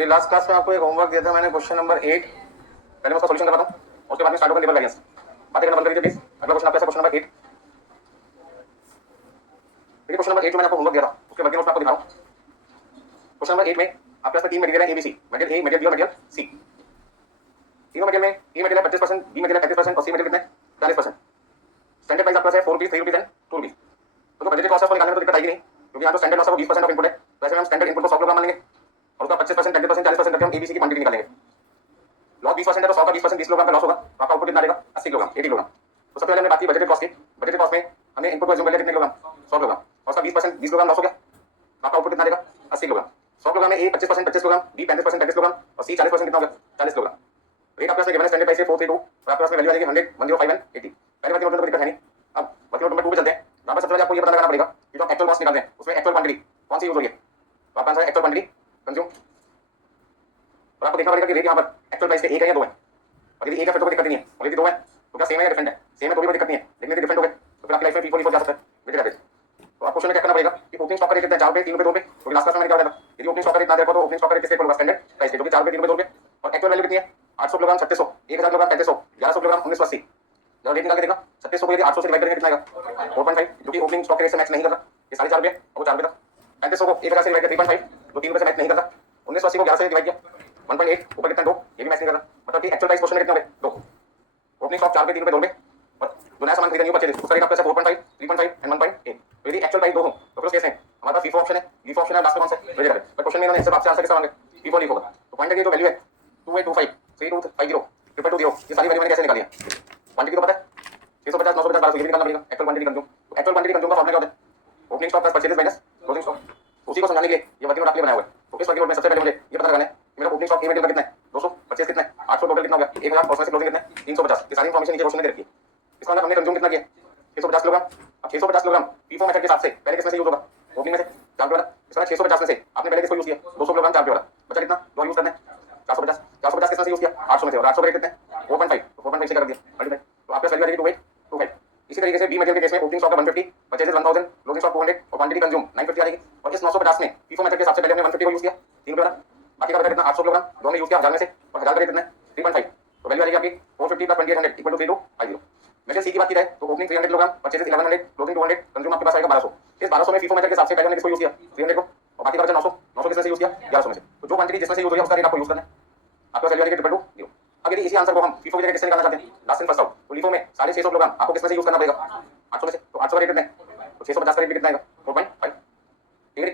अभी last class में आपको एक होमवर्क दिया था मैंने, क्वेश्चन नंबर 8। पहले मैं उसका सॉल्यूशन करवाता हूँ, उसके बाद में स्टार्ट होगा लेवल वेरिएंस। बातें करना बंद कर दीजिए प्लीज। अगला क्वेश्चन आपका है क्वेश्चन नंबर 8। देखिए क्वेश्चन नंबर 8 जो मैंने आपको होमवर्क दिया था उसके वर्किंग नोट्स में आपको दिखा रहा हूँ। क्वेश्चन नंबर 8 में आपके पास में 3 मटेरियल है ABC, material A, material B और मटेरियल सी। तीनों मटेरियल में ए मटेरियल 25%, बी मटेरियल 35% और सी मटेरियल कितना है 40%। स्टैंडर्ड प्राइस आपका है 4 रुपीज, 3 रुपीज एंड 2 रुपीज। तो जो बजट कॉस्ट है उसको निकालने में तो दिक्कत आएगी नहीं, क्योंकि यहाँ जो स्टैंडर्ड लॉस है वो 20% ऑफ इनपुट है। वैसे हम स्टैंडर्ड इनपुट को 100 किलोग्राम मान लेंगे और उसका 25%, 30%, 40% करके हम एबीसी की क्वांटिटी निकालेंगे। लॉस 20% है तो 100 का 20%, 20 किलोग्राम का लॉस होगा, तो आपका आउटपुट कितना आएगा 80 किलोग्राम, 80 किलोग्राम। तो सबसे पहले हमने बात की बजट कॉस्ट की। बजट कॉस्ट में हमने इनपुट को एज्यूम कर लिया कितने किलोग्राम 100 किलोग्राम, और उसका 20%, 20 किलोग्राम लॉस हो गया, आपका आउटपुट कितना आएगा 80 किलोग्राम। 100 किलोग्राम में ए 25%, 25 किलोग्राम, बी 35%, 35 किलोग्राम और सी 40% कितना हो गया 40 किलोग्राम। रेट आपके पास गिवन है स्टैंडर्ड प्राइस है 432 और आपके पास में वैल्यू आएगी 100, 105 एंड 80। पहले वर्किंग नोट में दिक्कत है नहीं। अब वर्किंग नोट नंबर 2 पे चलते हैं। यहाँ पर सबसे पहले आपको ये पता लगाना पड़ेगा कि जो एक्चुअल कॉस्ट निकाल रहे हैं उसमें एक्चुअल क्वांटिटी कौन सी यूज हो रही है। तो आपका आंसर है एक्चुअल क्वांटिटी कंज्यूम। और आपको देखना पड़ेगा कि रेट यहाँ पर एक्चुअल प्राइस के एक है या दो है, और यदि एक है फिर तो कोई दिक्कत नहीं है, और यदि दो है तो क्या सेम है या डिफरेंट है। सेम है तो भी कोई दिक्कत नहीं है, लेकिन यदि डिफरेंट हो गए तो फिर आपकी लाइफ में P4 E4 जा सकता है वेटेड एवरेज। तो आपको क्वेश्चन में क्या करना पड़ेगा कि ओपनिंग स्टॉक का रेट कितना है 4 रुपए 3 रुपए 2 रुपए, क्योंकि लास्ट क्लास में मैंने क्या बताया था यदि ओपनिंग स्टॉक का रेट ना देखो तो ओपनिंग स्टॉक का रेट किससे इक्वल होगा स्टैंडर्ड प्राइस के, जो कि 4 रुपए 3 रुपए 2 रुपए। और एक्चुअल वैल्यू कितनी है 800 किलोग्राम 3600, 1000 किलोग्राम 3500, 1100 किलोग्राम 1980। जब रेट निकाल के देखना 3600 को यदि 800 से डिवाइड करेंगे कितना आएगा 4.5, जो कि ओपनिंग स्टॉक के रेट से मैच नहीं कर रहा। ये 4.5 रुपए और वो 4 रुपए था। 3500 को 1000 से डिवाइड किया 3.5, जो 3 रुपए से मैच नहीं कर रहा। 1980 को 11 से डिवाइड किया 1.8, ऊपर कितना 2, ये भी मैच नहीं कर रहा। मतलब कि एक्चुअल प्राइस क्वेश्चन में कितने हो गए 2। ओपनिंग स्टॉक 4 रुपए 3 रुपए 2 रुपए, और जो नया सामान खरीदा न्यू परचेज उसका रेट आपका 4.5, 3.5 एंड 1.8। तो यदि एक्चुअल प्राइस दो हो तो फिर उस केस में हमारे पास FIFO ऑप्शन है, LIFO ऑप्शन है, लास्ट में कौन सा वेटेड एवरेज। पर क्वेश्चन में इन्होंने सिर्फ आपसे आंसर किसका मांगे FIFO LIFO का। तो पॉइंट है कि जो वैल्यू है 2825, 3250, 2220, ये सारी वैल्यू मैंने कैसे निकाली है। क्वांटिटी तो पता है 650, 950, 1200, ये भी निकालना पड़ेगा। एक्चुअल क्वांटिटी कंज्यूम, तो एक्चुअल क्वांटिटी कंज्यूम का फॉर्मूला क्या होता है opening stock plus purchase minus closing stock. उसी को समझाने के लिए ये वर्किंग नोट आपके लिए बनाया हुआ है। तो इस वर्किंग नोट में सबसे पहले मुझे ये पता लगाना है कि मेरा ओपनिंग स्टॉक ए मटेरियल का कितना है 200, परचेज कितना है 800, टोटल कितना हो गया 1000 और उसमें से क्लोजिंग कितना है 350। ये सारी इंफॉर्मेशन नीचे क्वेश्चन में दे रखी है। इसका मतलब हमने कंज्यूम कितना किया 650 किलोग्राम। अब 650 किलोग्राम FIFO मेथड के हिसाब से पहले किसमें से यूज होगा ओपनिंग में से 4 रुपए वाला। इसका 650 में से आपने पहले किसको यूज किया 200 किलोग्राम 4 रुपए वाला, बचा कितना जो यूज करना है 450। 450 किसमें से यूज किया 800 में से, और 800 का कितना है 4.5, तो 4.5 से कर दिया मल्टीप्लाई, तो आपका वैल्यू आ जाएगी 2825। इसी तरीके से बी मटेरियल के केस में ओपनिंग स्टॉक 150, परचेजेस 1000, क्लोजिंग स्टॉक 200 और क्वांटिटी कंज्यूम 950 आ जाएगी। और इस 950 में FIFO मेथड के हिसाब से पहले हमने 150 को यूज किया 3 रुपए वाला, बाकी का बचा कितना 800 किलोग्राम जो हमने यूज किया 1000 में से, और 1000 का कितना है 3.5, तो वैल्यू आ जाएगी आपकी 450 + 2800 इक्वल टू 3250। मेथड सी की बात की जाए तो ओपनिंग 300 किलोग्राम, परचेजेस 1100, क्लोजिंग 200, कंज्यूम आपके पास आएगा 1200। इस 1200 में FIFO मेथड के हिसाब से पहले हमने किसको यूज किया 300 को, और बाकी का बचा 900, 900 किसमें से यूज किया 1100 में से। तो जो क्वांटिटी जिसमें से यूज हो गया उसका रेट आपको यूज करना है, आपका वैल्यू आ जाएगी 222। अब यदि इसी आंसर को हम FIFO की जगह किससे निकालना चाहते हैं लास्ट इन फर्स्ट आउट, तो LIFO में 650 किलोग्राम आपको किसमें से यूज करना पड़ेगा 800 में से। तो 800 का रेट कितना है तो 650 का रेट भी कितना आएगा 4.5, ठीक है।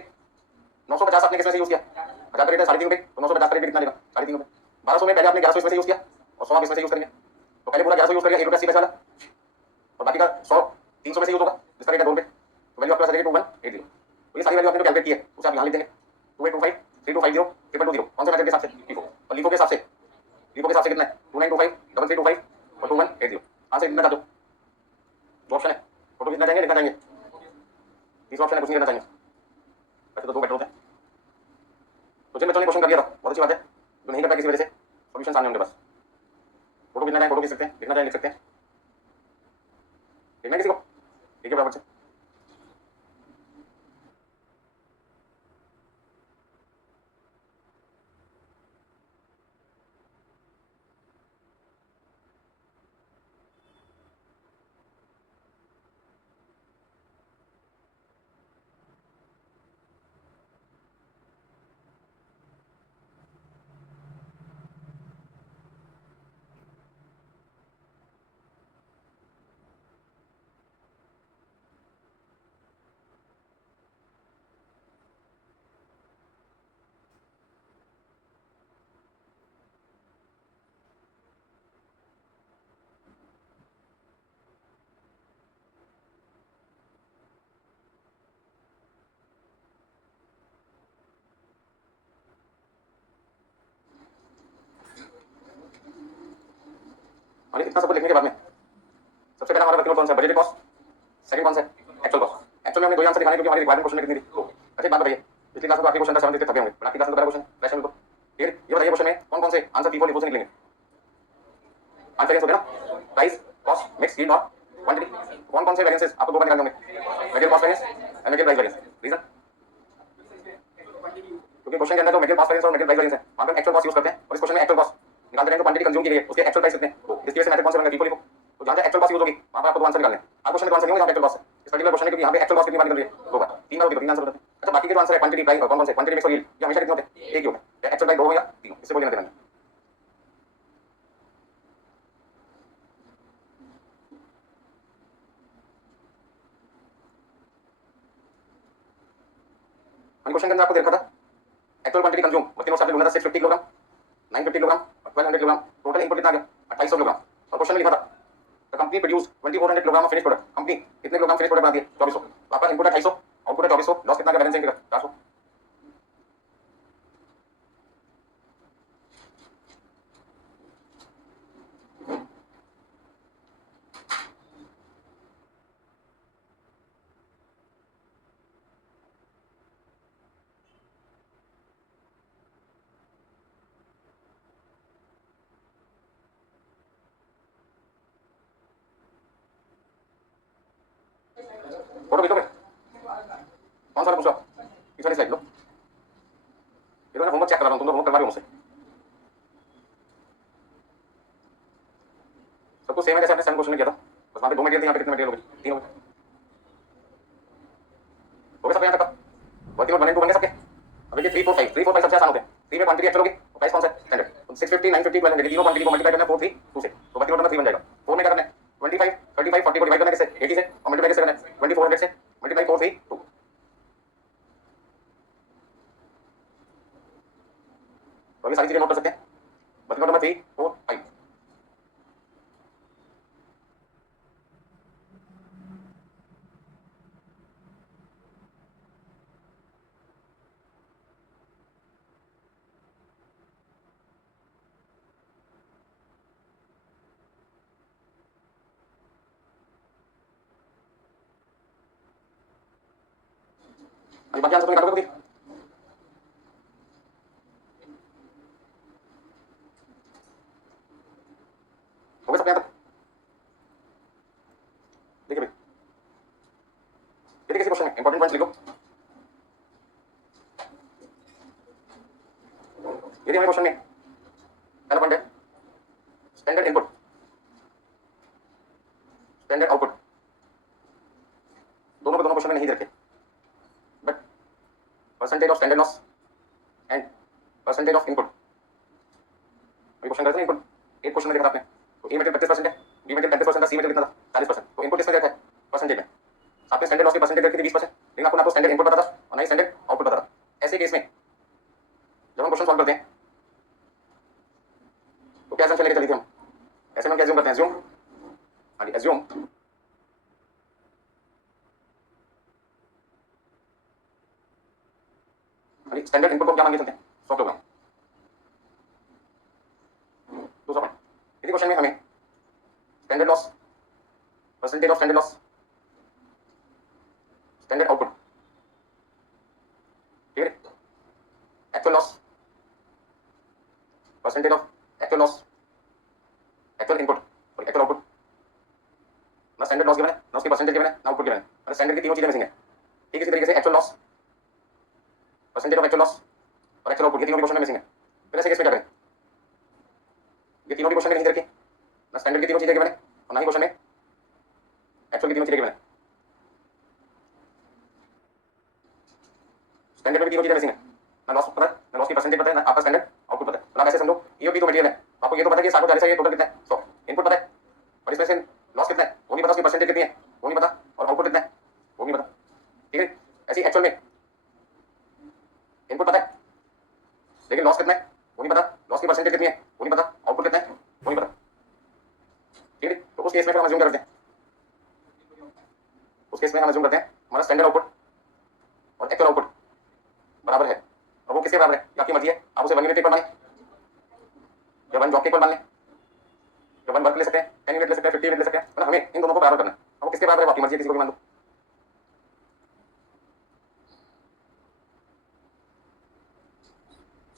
950 आपने किसमें से यूज किया 1000 का रेट है 3.5 रुपए, तो 950 का रेट भी कितना आएगा 3.5 रुपए। 1200 में पहले आपने 1100 इसमें से यूज किया और 100 किसमें से यूज करेंगे, तो पहले पूरा 1100 यूज करेंगे 1 रुपया 80 पैसे वाला, और बाकी का 100 300 में से यूज होगा जिसका रेट है 2 रुपए, तो वैल्यू आपके पास आ जाएगी 2180। तो ये सारी वैल्यू आपने जो कैलकुलेट की है उसे आप यहाँ लिख देंगे 2825, 3250, 2220 कौन से मेथड के हिसाब से FIFO, और LIFO के हिसाब से कितना है 2925, 3325 और 2180। आंसर कितना चाहते हो, दो ऑप्शन है, फोटो कितना चाहेंगे लिखना चाहेंगे, तीसरा ऑप्शन है कुछ नहीं करना चाहेंगे। वैसे तो दो बेटर होते हैं। तो जिन बच्चों ने क्वेश्चन कर दिया था बहुत अच्छी बात है, जो नहीं कर पाया किसी वजह से सॉल्यूशन सामने उनके पास, फोटो कितना चाहें फोटो खींच सकते हैं, लिखना चाहें लिख सकते हैं, लिखना किसी को ठीक है बराबर से। और इतना सब लिखने के बाद में सबसे पहला हमारा वर्किंग नोट कौन सा है बजट कॉस्ट, सेकंड कौन सा है एक्चुअल कॉस्ट। एक्चुअल में हमने दो आंसर दिखाने क्योंकि हमारी रिक्वायरमेंट क्वेश्चन में कितनी थी। तो अच्छा एक बात बताइए, पिछली क्लास में आपके क्वेश्चन था 7 थके होंगे, पर आपकी क्लास में दोबारा क्वेश्चन फ्रेश है बिल्कुल क्लियर। ये बताइए क्वेश्चन में कौन कौन से आंसर FIFO LIFO से निकलेंगे, आंसर कैसे होगा ना प्राइस कॉस्ट मिक्स यील्ड और क्वांटिटी। कौन कौन से वेरिएंसेस आपको दो बार निकालने होंगे, material cost variance and material price variance. Reason क्योंकि क्वेश्चन के अंदर जो मटेरियल कॉस्ट वेरिएंस और मटेरियल प्राइस वेरिएंस है वहां पर एक्चुअल कॉस्ट यूज करते हैं और इस क्वेश्चन में एक्चुअल कॉस्ट निकालते हैं तो क्वांटिटी कंज्यूम की गई है उसके एक्चुअल प्राइस कितने तो इसकी वजह से मेथड कौन से बनेगा लिखो तो जहां एक्चुअल कॉस्ट यूज होगी वहां पर आपको आंसर निकालना है हर क्वेश्चन में आंसर नहीं होगा जहां एक्चुअल कॉस्ट है इस पर्टिकुलर क्वेश्चन में क्योंकि यहां पे एक्चुअल कॉस्ट कितनी बार निकल रही है दो बार तीन बार होगी तो तीन आंसर होते हैं अच्छा बाकी के जो आंसर है क्वांटिटी प्राइस और कौन कौन से क्वांटिटी मिक्स और यील्ड ये हमेशा कितने होते हैं एक ही होता है एक्चुअल प्राइस दो हो या तीन हो इससे कोई लेना देना नहीं क्वेश्चन के अंदर आपको देखा था actual quantity consume working notes आपने ढूंढा था 650 किलोग्राम 950 किलोग्राम 1200 किलोग्राम टोटल इनपुट कितना आ गया 2800 किलोग्राम और क्वेश्चन में लिखा था the company produce 2400 kilogram of finish product company कितने किलोग्राम फिनिश प्रोडक्ट बनाती है 2400 तो आपका इनपुट है 250 आउटपुट है 2400 लॉस कितना का बैलेंस है 400 फोटो भेजो कौन सा पूछो पिछले स्लाइड लो ये मैं होमवर्क चेक कर रहा हूं तुम लोग होमवर्क करवा रहे हो मुझसे सबको सेम है जैसे आपने सेम क्वेश्चन में किया था बस वहां पे दो मटेरियल थे यहां पे कितने मटेरियल हो गए तीन हो गए हो गए सब यहां तक वर्किंग नोट बने तो बन गए सबके अब देखिए 3 4 5 3 4 5 सबसे आसान होते हैं 3 में क्वांटिटी एक्चुअल होगी प्राइस कौन सा है स्टैंडर्ड तो 650 950 1200 तीनों क्वांटिटी को मल्टीप्लाई करना है 4 3 2 से तो वर्किंग नोट नंबर 3 बन जाएगा 4 में क्या करना है 25 35 40 को डिवाइड करना है किससे 80 से और मल्टीप्लाई किससे करना है 2400 से मल्टीप्लाई 4 3 2 तो ये सारी चीजें नोट कर सकते हैं वर्किंग नोट नंबर 3 4 5 अभी बाकी आंसर तो निकालोगे तो हो गए सब यहां तक देखिए भाई देखिए किसी क्वेश्चन में इंपॉर्टेंट पॉइंट्स लिखो यदि हमें क्वेश्चन में पहला पॉइंट है स्टैंडर्ड इनपुट स्टैंडर्ड आउटपुट दोनों को दोनों क्वेश्चन में नहीं दे रखे but percentage of standard loss and percentage of input अभी क्वेश्चन करते हैं इनपुट एक क्वेश्चन में देखा आपने तो ए मटेरियल 35% है बी मटेरियल 35% था सी मटेरियल कितना था 40% तो इनपुट किसमें देखा है परसेंटेज में आपने स्टैंडर्ड लॉस की परसेंटेज देखी थी 20% लेकिन आपको ना तो स्टैंडर्ड इनपुट पता था और ना ही स्टैंडर्ड आउटपुट पता था ऐसे केस में जब हम क्वेश्चन सॉल्व करते हैं तो क्या असम्पशन लेके चली थी हम ऐसे में हम क्या अज्यूम करते हैं अज्यूम हाँ जी अज्यूम स्टैंडर्ड इनपुट को क्या मांगे चलते हैं 100 किलोग्राम दूसरा पॉइंट यदि क्वेश्चन में हमें standard loss percentage of standard loss standard output ठीक है actual loss percentage of actual loss actual input और एक्चुअल आउटपुट ना स्टैंडर्ड लॉस गिवन है ना उसकी परसेंटेज गिवन है ना आउटपुट गिवन है मतलब स्टैंडर्ड की तीनों चीजें मिसिंग है ठीक इसी तरीके से actual loss percentage of actual loss और एक्चुअल आउटपुट ये तीनों भी क्वेश्चन में मिसिंग है फिर ऐसे केस में क्या करें ये तीनों भी क्वेश्चन में नहीं दे रखे ना स्टैंडर्ड की तीनों चीजें गिवन है और ना ही क्वेश्चन में एक्चुअल की तीनों चीजें गिवन है स्टैंडर्ड में भी तीनों चीजें मिसिंग है ना लॉस पता है ना लॉस की परसेंटेज पता है ना आपका स्टैंडर्ड आउटपुट पता है तो आप ऐसे समझो ये भी तो मटेरियल है आपको ये तो पता है कि 60 40 है ये टोटल कितना है 100 इनपुट पता है और इसमें से लॉस कितना है वो नहीं पता उसकी परसेंटेज कितनी है वो नहीं पता और आउटपुट कितना है वो नहीं पता ठीक है ऐसे एक्चुअल में इनपुट पता है लेकिन लॉस कितना है वो नहीं पता लॉस की परसेंटेज कितनी है वो नहीं पता आउटपुट कितना है वो नहीं पता ठीक है तो उस केस में हम अज्यूम करते हैं उस केस में हम अज्यूम करते हैं हमारा स्टैंडर्ड आउटपुट और एक्चुअल आउटपुट बराबर है और वो किसके बराबर है आपकी मर्जी है आप उसे 1 यूनिट पर माने या 1 जॉब के पर मान लें या 1 वर्क ले सकते हैं 10 यूनिट ले सकते हैं 50 यूनिट ले सकते हैं मतलब हमें इन दोनों को बराबर करना है वो किसके बराबर है आपकी मर्जी है किसी को भी मान लो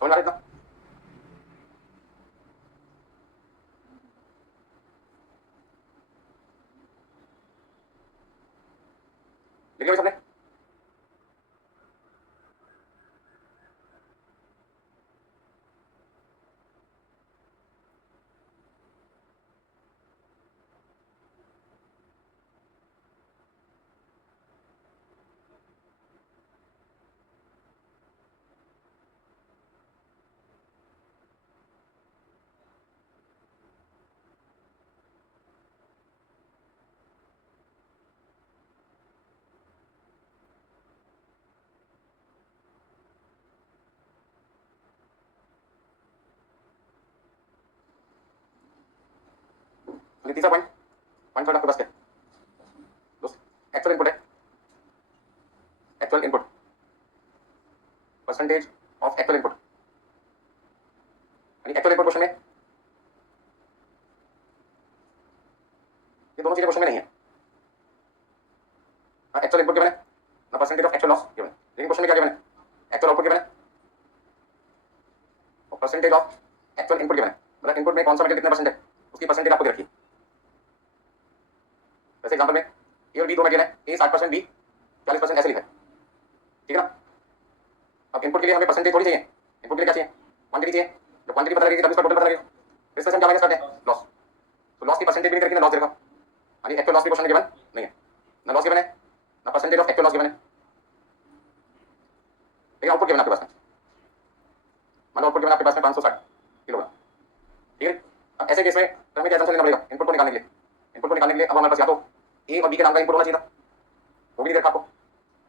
समझ आ रहा है इतना लिखिए भाई सबने यानी तीसरा पॉइंट, पॉइंट थर्ड आपके पास क्या दोस्त, एक्चुअल इनपुट है, actual input, percentage of actual input, यानी एक्चुअल इनपुट क्वेश्चन में ये दोनों चीजें क्वेश्चन में नहीं है। एक्चुअल इनपुट गिवन है ना, percentage of actual loss given है, लेकिन क्वेश्चन में क्या गिवन है, एक्चुअल आउटपुट गिवन है और percentage of actual input given है, मतलब इनपुट में कौन सा मटेरियल कितने परसेंट है उसकी परसेंटेज आपको दे रखी है। जैसे एग्जांपल में ए और बी दो मटेरियल है, ए 60%, बी 40% ऐसे लिखा है, ठीक है ना। अब इनपुट के लिए हमें परसेंटेज थोड़ी चाहिए, इनपुट के लिए क्या चाहिए, क्वांटिटी चाहिए। जब क्वांटिटी पता लगेगी तब इसका टोटल पता लगेगा। इस तरह से हम क्या माइनस करते हैं, लॉस। तो लॉस की परसेंटेज भी नहीं करके ना लॉस दे रखा, यानी एक्चुअल लॉस की क्वेश्चन गिवन नहीं है, ना लॉस गिवन है ना percentage of actual loss given है, लेकिन आउटपुट गिवन आपके पास में, मान लो आउटपुट गिवन आपके पास में 560 किलोग्राम, ठीक है। अब ऐसे केस में हमें क्या लेना पड़ेगा, इनपुट को निकालने के लिए, इनपुट को निकालने के लिए अब हमारे पास या तो ए और बी के नाम का इनपुट होना चाहिए था, वो भी नहीं देखा आपको,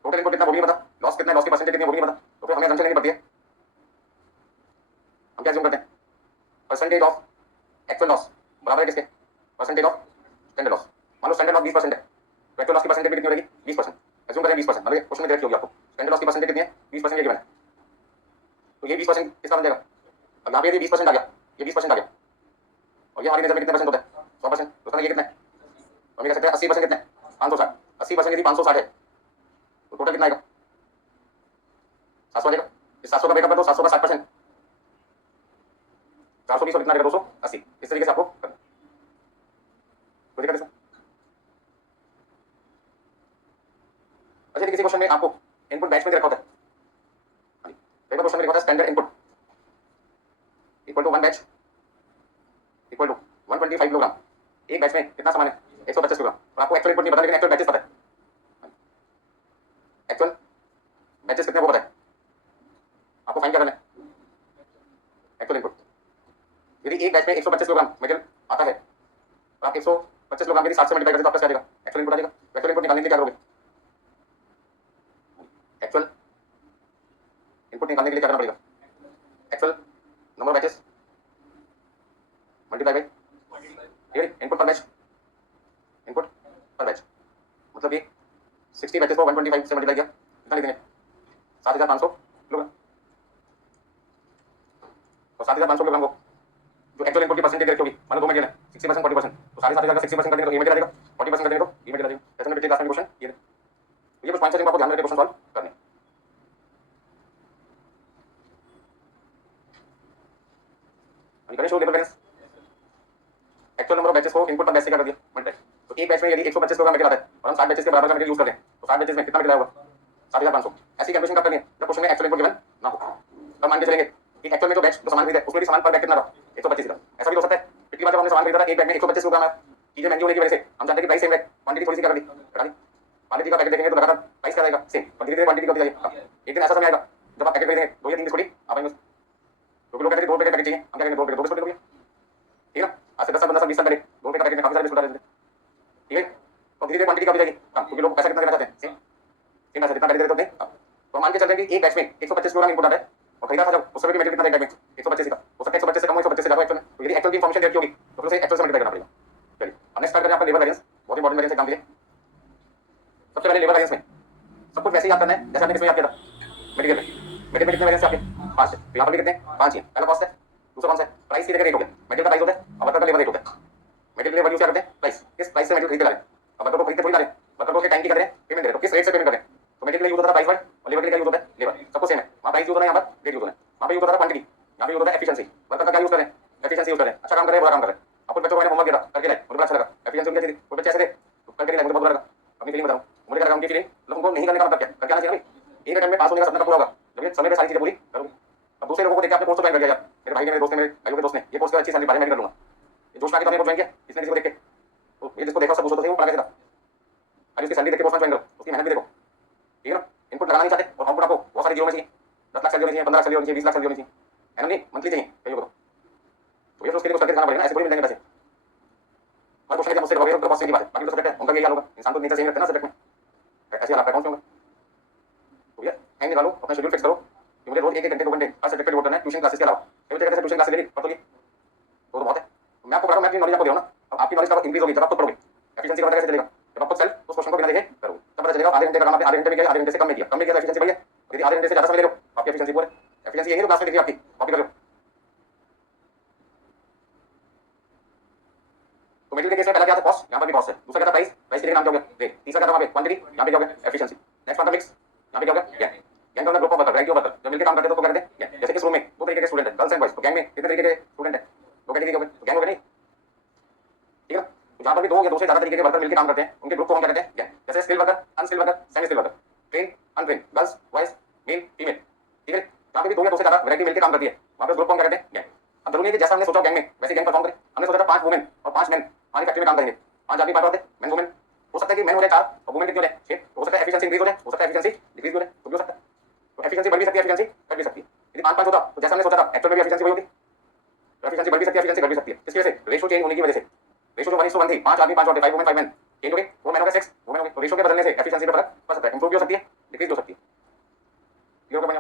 टोटल इनपुट कितना वो भी नहीं पता, लॉस कितना है, लॉस की परसेंटेज कितनी है वो भी नहीं पता, तो फिर हमें असम्पशन लेनी पड़ती है। हम क्या अज्यूम करते हैं, परसेंटेज ऑफ एक्चुअल लॉस बराबर है किसके, परसेंटेज ऑफ स्टैंडर्ड लॉस। मान लो स्टैंडर्ड लॉस 20% है, तो एक्चुअल लॉस की परसेंटेज भी कितनी होगी, 20%। अज्यूम करें 20%, मतलब क्वेश्चन में देखी होगी आपको स्टैंडर्ड लॉस की परसेंटेज कितनी है, 20% ये गिवन है, तो ये 20% किसका बन जाएगा। अब यहाँ पे यदि 20% आ गया, ये 20% आ गया और ये हमारी नजर में कितने परसेंट होता है, 100%, तो उसका ये कितना है, तो हम ये कह सकते हैं 80% कितने, 560, 80% यदि 560 है तो टोटल कितना आएगा, 700 आ जाएगा। इस 700 का ब्रेकअप कर दो, 700 का 60%, 420 और कितना आएगा 280। इस तरीके से आपको करना, कोई दिक्कत इसमें। अच्छा किसी क्वेश्चन में आपको इनपुट बैच में रखा होता है, कई बार क्वेश्चन में लिखा होता है standard input equal to 1 batch equal to 125 kilogram. एक बैच में कितना सामान है, 125 किलोग्राम, और आपको एक्चुअल इनपुट नहीं पता लेकिन एक्चुअल बैचेस पता है, एक्चुअल बैचेस कितने वो पता है, आपको फाइंड क्या करना है, एक्चुअल इनपुट। यदि एक बैच में 125 किलोग्राम मटेरियल आता है और आप 125 किलोग्राम यदि 60 से मल्टीप्लाई करते तो आपका क्या आ जाएगा, एक्चुअल इनपुट आ जाएगा। एक्चुअल इनपुट निकालने के लिए क्या करोगे, एक्चुअल इनपुट निकालने के लिए क्या करना पड़ेगा, actual number of batches multiply by input पर बैच, इनपुट पर बैच, मतलब ये 60 बैचेस को 125 से मल्टीप्लाई किया, कितना लिखेंगे 7500 किलोग्राम, और 7500 किलोग्राम को जो एक्चुअल इनपुट की परसेंटेज रखी होगी, मान लो दो मटेरियल है 60% 40%, तो 7500 का 60% कर देंगे तो ए मटेरियल आ जाएगा, 40% कर देंगे तो बी मटेरियल आ जाएगा। ऐसे में पिछले क्लास में क्वेश्चन ये कुछ पॉइंट्स हैं जिनको आपको ध्यान में रखकर क्वेश्चन सॉल्व करने। Show level balance, actual number of batches को इनपुट पर बैच से क्या कर दिया, मल्टीप्लाई। तो एक बैच में यदि 125 किलोग्राम मटेरियल आता है और हम 60 बैचेस के बराबर का मटेरियल यूज करते हैं तो 60 बैचेस में कितना मटेरियल होगा, 7500। ऐसी कैलकुलेशन कब करनी है, जब क्वेश्चन में एक्चुअल इनपुट गिवन ना हो। तब मान के चलेंगे कि एक्चुअल में जो बैच जो सामान खरीदा उसमें भी सामान पर बैच कितना रहा, 125 ग्राम। ऐसा भी हो सकता है पिछली बार जब हमने सामान खरीदा था एक बैच में 125 किलोग्राम आया, चीजें महंगी होने की वजह से हम चाहते हैं कि प्राइस सेम रहे, क्वांटिटी थोड़ी सी क्या कर दी, घटा दी। क्वालिटी का पैकेट देखेंगे तो लगातार प्राइस क्या रहेगा, सेम, और धीरे धीरे क्वांटिटी बढ़ती जाएगी। एक दिन ऐसा समय आएगा जब आप पैकेट खरीदेंगे 2 या 3 बिस्कुट आप आएंगे, क्योंकि लोग कहते हैं 2 पैकेट चाहिए, हम क्या करेंगे 2 बिस्कुट दे दोगे, ठीक है ना। आज से 10 साल 15 साल 20 साल पहले 2 पैकेट में काफी सारे बिस्कुट आते थे, ठीक है। तो धीरे धीरे क्वांटिटी कम हो जाएगी कम, क्योंकि लोग पैसा कितना देना चाहते हैं, सेम सेम पैसा जितना खरीदते तो दें। तो मान के चल रहे हैं कि एक बैच में 125 किलोग्राम इनपुट आता है और खरीदा था जब उस समय भी मटेरियल कितना था एक बैच में 125 का, हो सकता है 125 से कम हो 125 से ज्यादा एक्चुअल में। तो यदि एक्चुअल की इन्फॉर्मेशन देती होगी तो फिर उसे एक्चुअल से मल्टीप्लाई करना पड़ेगा। चलिए अब नेक्स्ट स्टार्ट करें आपका लेबर वैरिएंस, बहुत इंपॉर्टेंट वैरिएंस एग्जाम के लिए। सबसे पहले लेबर वैरिएंस में सब कुछ वैसे ही याद करना है जैसे आपने किसमें याद किया था, मटेरियल में। मटेरियल में कितने वैरिएंस आपके 5 है, तो यहाँ पर भी कितने 5 ही है। पहला कॉस्ट है, दूसरा कौन सा है, प्राइस की जगह रेट हो गया, मटेरियल का प्राइस होता है और वर्कर का लेबर रेट होता है। मटेरियल लेबर यूज क्या करते हैं, प्राइस, किस प्राइस से मटेरियल खरीदते ला रहे हैं, अब वर्कर को खरीदते थोड़ी ला रहे हैं, वर्कर को टाइम की कर रहे हैं पेमेंट दे रहे हैं, तो किस रेट से पेमेंट कर रहे हैं। तो मटेरियल यूज होता है प्राइस वर्ड और लेबर के लिए यूज होता है लेबर, सबको सेम है। वहाँ प्राइस यूज होता है, यहाँ पर रेट यूज होता है, वहाँ पे यूज होता है क्वांटिटी, यहाँ पे यूज होता है एफिशिएंसी। वर्कर का क्या यूज कर रहे हैं, एफिशिएंसी यूज कर रहे हैं, अच्छा काम कर रहे हैं, बुरा काम कर रहे हैं। आपको बच्चों को मैंने होमवर्क दिया था करके लाए, मुझे बड़ा अच्छा लगा, एफिशिएंसी उनकी अच्छी थी, वो बच्चे ऐसे थे तो करके लाए, मुझे बहुत बुरा लगा। अपनी फीलिंग बताऊँ, मुझे लगा उनकी फीलिंग लोगों को नहीं करने का मतलब क्या, करके आना चाहिए भाई। एक टाइम में पास होने का सपना पूरा होगा जब ये समय पे सारी चीजें पूरी करोगे। अब दूसरे लोगों को देख के आपने कोर्स ज्वाइन कर लिया यार, मेरे भाई ने, मेरे दोस्त ने, मेरे भाइयों के दोस्त ने ये कोर्स कर अच्छी सैलरी बढ़ाई, मैं भी कर लूंगा। ये जोश में आके तो आपने ज्वाइन किया, इसने किसी को देख के, तो ये जिसको देखा सब पूछो तो सही वो पढ़ा कैसे था, अभी उसकी सैलरी देख के कोर्स ज्वाइन करो, उसकी मेहनत भी देखो, ठीक है ना। इनपुट लगाना नहीं चाहते और आउटपुट आपको बहुत सारी जीरो में चाहिए, 10 लाख सैलरी होनी चाहिए, 15 लाख सैलरी होनी चाहिए, 20 लाख सैलरी होनी चाहिए, है ना, नहीं मंथली चाहिए कहीं को, तो ये तो उसके लिए कुछ करके दिखाना पड़ेगा, ऐसे थोड़ी मिल जाएंगे पैसे। हर क्वेश्चन जब मुझसे करोगे तो बहुत सही बात है, बाकी तो सब्जेक्ट है उनका भी हाल होगा, इंसान तो नेचर सेम रहता है ना सब्जेक्ट में, ऐसे हालात अकाउंट में होंगे। तो ये टाइम निकालो, अपना शेड्यूल फिक्स करो कि मुझे रोज 1 घंटे 2 घंटे हर सब्जेक्ट पे डिवोट करना है, ट्यूशन क्लासेस के अलावा। ट्यूशन क्लासेस ले ली पढ़ ली तो बहुत है। मैं आपको पढ़ा रहा हूं, मैं अपनी नॉलेज आपको दे रहा हूं ना, अब आपकी नॉलेज का इंक्रीज होगी जब आप खुद पढ़ोगे। एफिशिएंसी का पता कैसे चलेगा? जब आप खुद सेल्फ उस क्वेश्चन को बिना देखे करोगे तब पता चलेगा आधे घंटे का काम आपने आधे घंटे में किया, आधे घंटे से कम में किया, कम में किया तो एफिशिएंसी बढ़ी है। यदि आधे घंटे से ज्यादा समय ले लो आपकी एफिशिएंसी पूरी। एफिशिएंसी यही तो क्लास में दिखी आपकी, कॉपी कर लो। तो मेटेरियल के केस में पहला क्या था? कॉस्ट, यहाँ पर भी कॉस्ट है। दूसरा क्या था? प्राइस, प्राइस के लिए नाम क्या हो गया? रेट। तीसरा क्या था? वहाँ पे क्वांटिटी, यहाँ पे क्या हो गया? एफिशिएंसी। नेक्स्ट वन था मिक्स, यहाँ पे क्या हो गया? गैंग। गैंग का मतलब group of worker, variety of worker जब मिलकर काम करते हैं तो क्या कहते हैं? गैंग। जैसे इस रूम में दो तरीके के स्टूडेंट है, गर्ल्स एंड बॉयज, तो गैंग में कितने तरीके के स्टूडेंट है? दो कैटेगरी के हो गए, तो गैंग हो गया नहीं, ठीक है। तो जहाँ पर भी दो या दो से ज्यादा तरीके के वर्कर मिलकर काम करते हैं उनके ग्रुप को हम क्या कहते हैं? गैंग। जैसे skill worker, unskill worker, semi skill worker, train, untrain, girls, boys, male, female, ठीक है। जहाँ पे भी दो या दो से ज्यादा वैरायटी मिलकर काम करती है वहाँ पे ग्रुप को हम क्या कहते हैं? गैंग। अब जरूरी है कि जैसा हमने सोचा गैंग में वैसे गैंग परफॉर्म करें। हमने सोचा था 5 वुमेन और 5 मेन हमारी फैक्ट्री में काम करेंगे। 5 आदमी पार्ट होते मेन वुमेन, हो सकता है कि मेन हो जाए 4 और वुमेन कितनी हो जाए 6, हो सकता है एफिशिएंसी इंक्रीज हो जाए, हो सकता है एफिशिएंसी डिक्रीज हो जाए, तो भी हो सकता है। तो एफिशिएंसी बढ़ भी सकती है, एफिशिएंसी घट भी सकती है। यदि 5-5 होता तो जैसा हमने सोचा था एक्चुअल में भी एफिशिएंसी वही होती। तो एफिशिएंसी बढ़ भी सकती है, एफिशिएंसी घट भी सकती है। किस वजह से? रेशियो चेंज होने की वजह से। रेशियो जो 1:1 थी, 5 आदमी 5 औरतें, 5 वुमेन 5 मेन, चेंज हो गई, 4 मेन हो गए 6 वुमेन हो गई। तो रेशियो के बदलने से एफिशिएंसी में फर्क पड़ सकता है, इंप्रूव भी हो सकती है, डिक्रीज हो सकती है। क्लियर हो गया?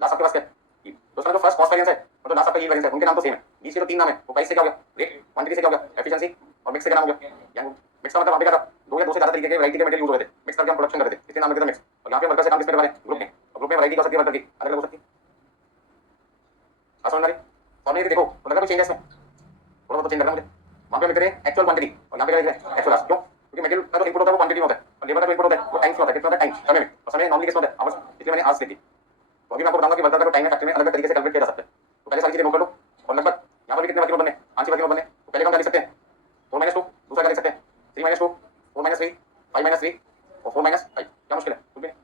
लास्ट आपके पास क्या है? तो उसमें जो फर्स्ट कॉस्ट वेरिएंस है और जो लास्ट आपका यील्ड वेरिएंस है उनके नाम तो सेम है। बीच के जो 3 नाम है वो प्राइस से क्या हो गया? रेट, क्वांटिटी से क्या हो गया? एफिशिएंसी, और मिक्स से क्या नाम हो गया? गैंग। मिक्स का मतलब वहाँ पे क्या था? दो या दो से ज्यादा तरीके के वैरायटी के मटेरियल यूज होते थे, मिक्स करके हम प्रोडक्शन करते थे, इसलिए नाम रखते थे मिक्स। और यहाँ पे वर्कर से काम किसमें करवा रहे हैं? ग्रुप में। और ग्रुप में वैरायटी हो सकती है वर्कर की, अलग अलग हो सकती है। समझ में आ रही? फॉर्मूले देखो तो लगा कोई चेंज है इसमें, थोड़ा बहुत चेंज करना मुझे। वहाँ पे लिख रहे हैं एक्चुअल क्वांटिटी और यहाँ पे लिख रहे हैं एक्चुअल क्यों? क्योंकि मटेरियल का जो इनपुट होता है वो क्वांटिटी में होता है और लेबर का जो इनपुट होता है वो टाइम में होता है। कितना होता है? टाइम, समय में। और समय नॉर्मली किसमें होता है? आवर्स, इसलिए मैंने आवर्स लिखी। तो अभी मैं आपको बताऊंगा कि वर्कर का जो टाइम है फैक्ट्री में अलग अलग तरीके से कैलकुलेट किया जा सकता है। तो पहले सारी चीजें नोट कर लो और लगभग यहाँ पर भी कितने वर्किंग बने, 5 वर्किंग बने। तो पहले का क्या लिख सकते हैं? 4 - 2, दूसरा क्या लिख सकते हैं? 3 - 2, 4 - 3, 5 - 3 और 4 - 5। क्या मुश्किल है? कुछ भी नहीं,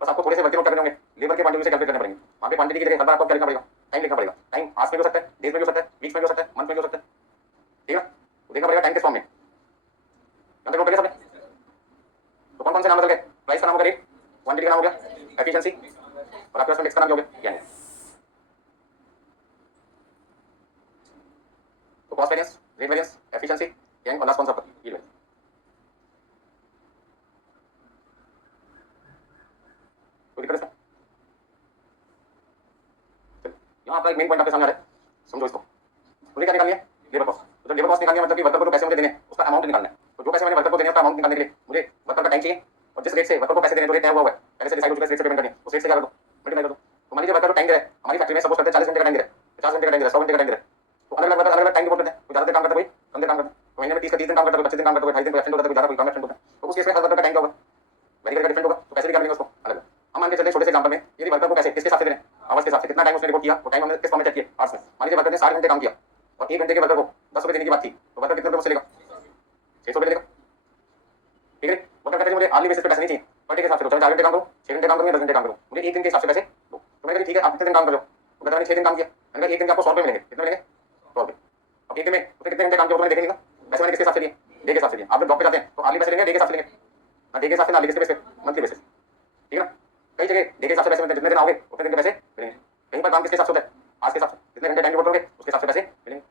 बस आपको थोड़े से वर्किंग नोट करने होंगे, लेबर के पॉइंट ऑफ व्यू से कैलकुलेट करने पड़ेंगे। वहाँ पे क्वांटिटी की जगह हर बार आपको क्या लिखना पड़ेगा? टाइम लिखना पड़ेगा। टाइम आवर्स में भी हो सकता है, डेज में भी हो सकता है, वीक्स में भी हो सकता है, मंथ में भी हो सकता है, ठीक है। तो देखना पड़ेगा टाइम के फॉर्म में, नोट करेगा सबने। तो कौन कौन से नाम बदल गए? प्राइस का नाम हो गया रेट, क्वांटिटी का नाम हो गया एफिशिएंसी और आपके पास में मिक्स का नाम क्या हो गया? गैंग। तो cost variance, rate variance, efficiency, gang और लास्ट कौन सा? Yield variance. कोई दिक्कत इसमें? यहाँ आपका एक मेन पॉइंट आपके सामने आ रहा है, समझो इसको। मुझे क्या निकालनी है? Labour cost. तो जब लेबर कॉस्ट निकालनी है मतलब कि वर्कर को जो पैसे मुझे देने हैं उसका अमाउंट निकालना है। तो जो पैसे मैंने वर्कर को देने हैं उसका अमाउंट निकालने के लिए मुझे वर्कर का टाइम चाहिए और जिस रेट से वर्कर को पैसे देने जो रेट तय हुआ है पहले से डिसाइड हो चुका है, रेट से पेमेंट करनी है, उस रेट से क्या कर दो? मल्टीप्लाई कर दो। तो मान लीजिए वर्कर को टाइम दे रहा है हमारी फैक्ट्री में, सपोज करते हैं 40 घंटे का टाइम दे रहा है, 50 घंटे का टाइम दे रहा है, 100 घंटे का टाइम दे रहा है। तो अलग अलग वर्कर अलग अलग टाइम डिवोट करते हैं, कोई ज्यादा देर काम करता है, कोई कम देर काम करता है। तो महीने में 30 का 30 दिन काम करता है, 25 दिन काम करता है, 28 दिन कोई एब्सेंट होता है, कोई ज्यादा कोई कम एब्सेंट होता है। तो उस केस में हर वर्कर का टाइम क्या होगा? वेरी वेरी डिफरेंट होगा। तो पैसे भी क्या मिलेंगे उसको? अलग। हम मान के चलते छोटे से एग्जांपल में यदि वर्कर को पैसे किसके हिसाब से देने? आवर्स के हिसाब से। कितना टाइम उसने रिपोर्ट किया वो टाइम हमने किस फॉर्म में चेक किया? आवर्स में। मान लीजिए वर्कर ने 60 घंटे काम किया और 1 घंटे के वर्कर को 10 रुपए देने की बात थी, तो वर्कर कितने रुपए मुझसे लेगा? 600 रुपए लेगा, ठीक है। वर्कर कहते हैं मुझे आर्ली बेसिस पे पैसे नहीं चाहिए, पर डे के हिसाब से। तो 4 घंटे काम करूँ, 6 घंटे काम करूँ या 10 घंटे काम करूँ, मुझे 1 दिन के हिसाब से पैसे दो। तो मैंने कहा ठीक है आप कितने दिन काम कर रहे हो? तो कहता मैंने 6 दिन काम किया। मैंने कहा 1 दिन के आपको 100 रुपए मिलेंगे। कितने मिलेंगे? 100 रुपए। अब 1 दिन में उसने कितने घंटे काम किया वो मैंने देखेंगे ना, पैसे मैंने किसके हिसाब से दिए? डे के हिसाब से दिए। आप जब जॉब पे जाते हैं तो आर्ली पैसे लेंगे, डे के हिसाब से लेंगे ना, डे के हिसाब से ना, आर्ली बेसिस पे, मंथली बेसिस, ठीक है ना। कई जगह डे के हिसाब से पैसे मिलते हैं, जितने दिन आओगे उतने दिन के पैसे मिलेंगे। कहीं पर काम किसके हिसाब से होता है? आज के हिसाब से। जितने घंटे टाइम डिवोट करोगे उसके हिसाब से पैसे मिलेंगे।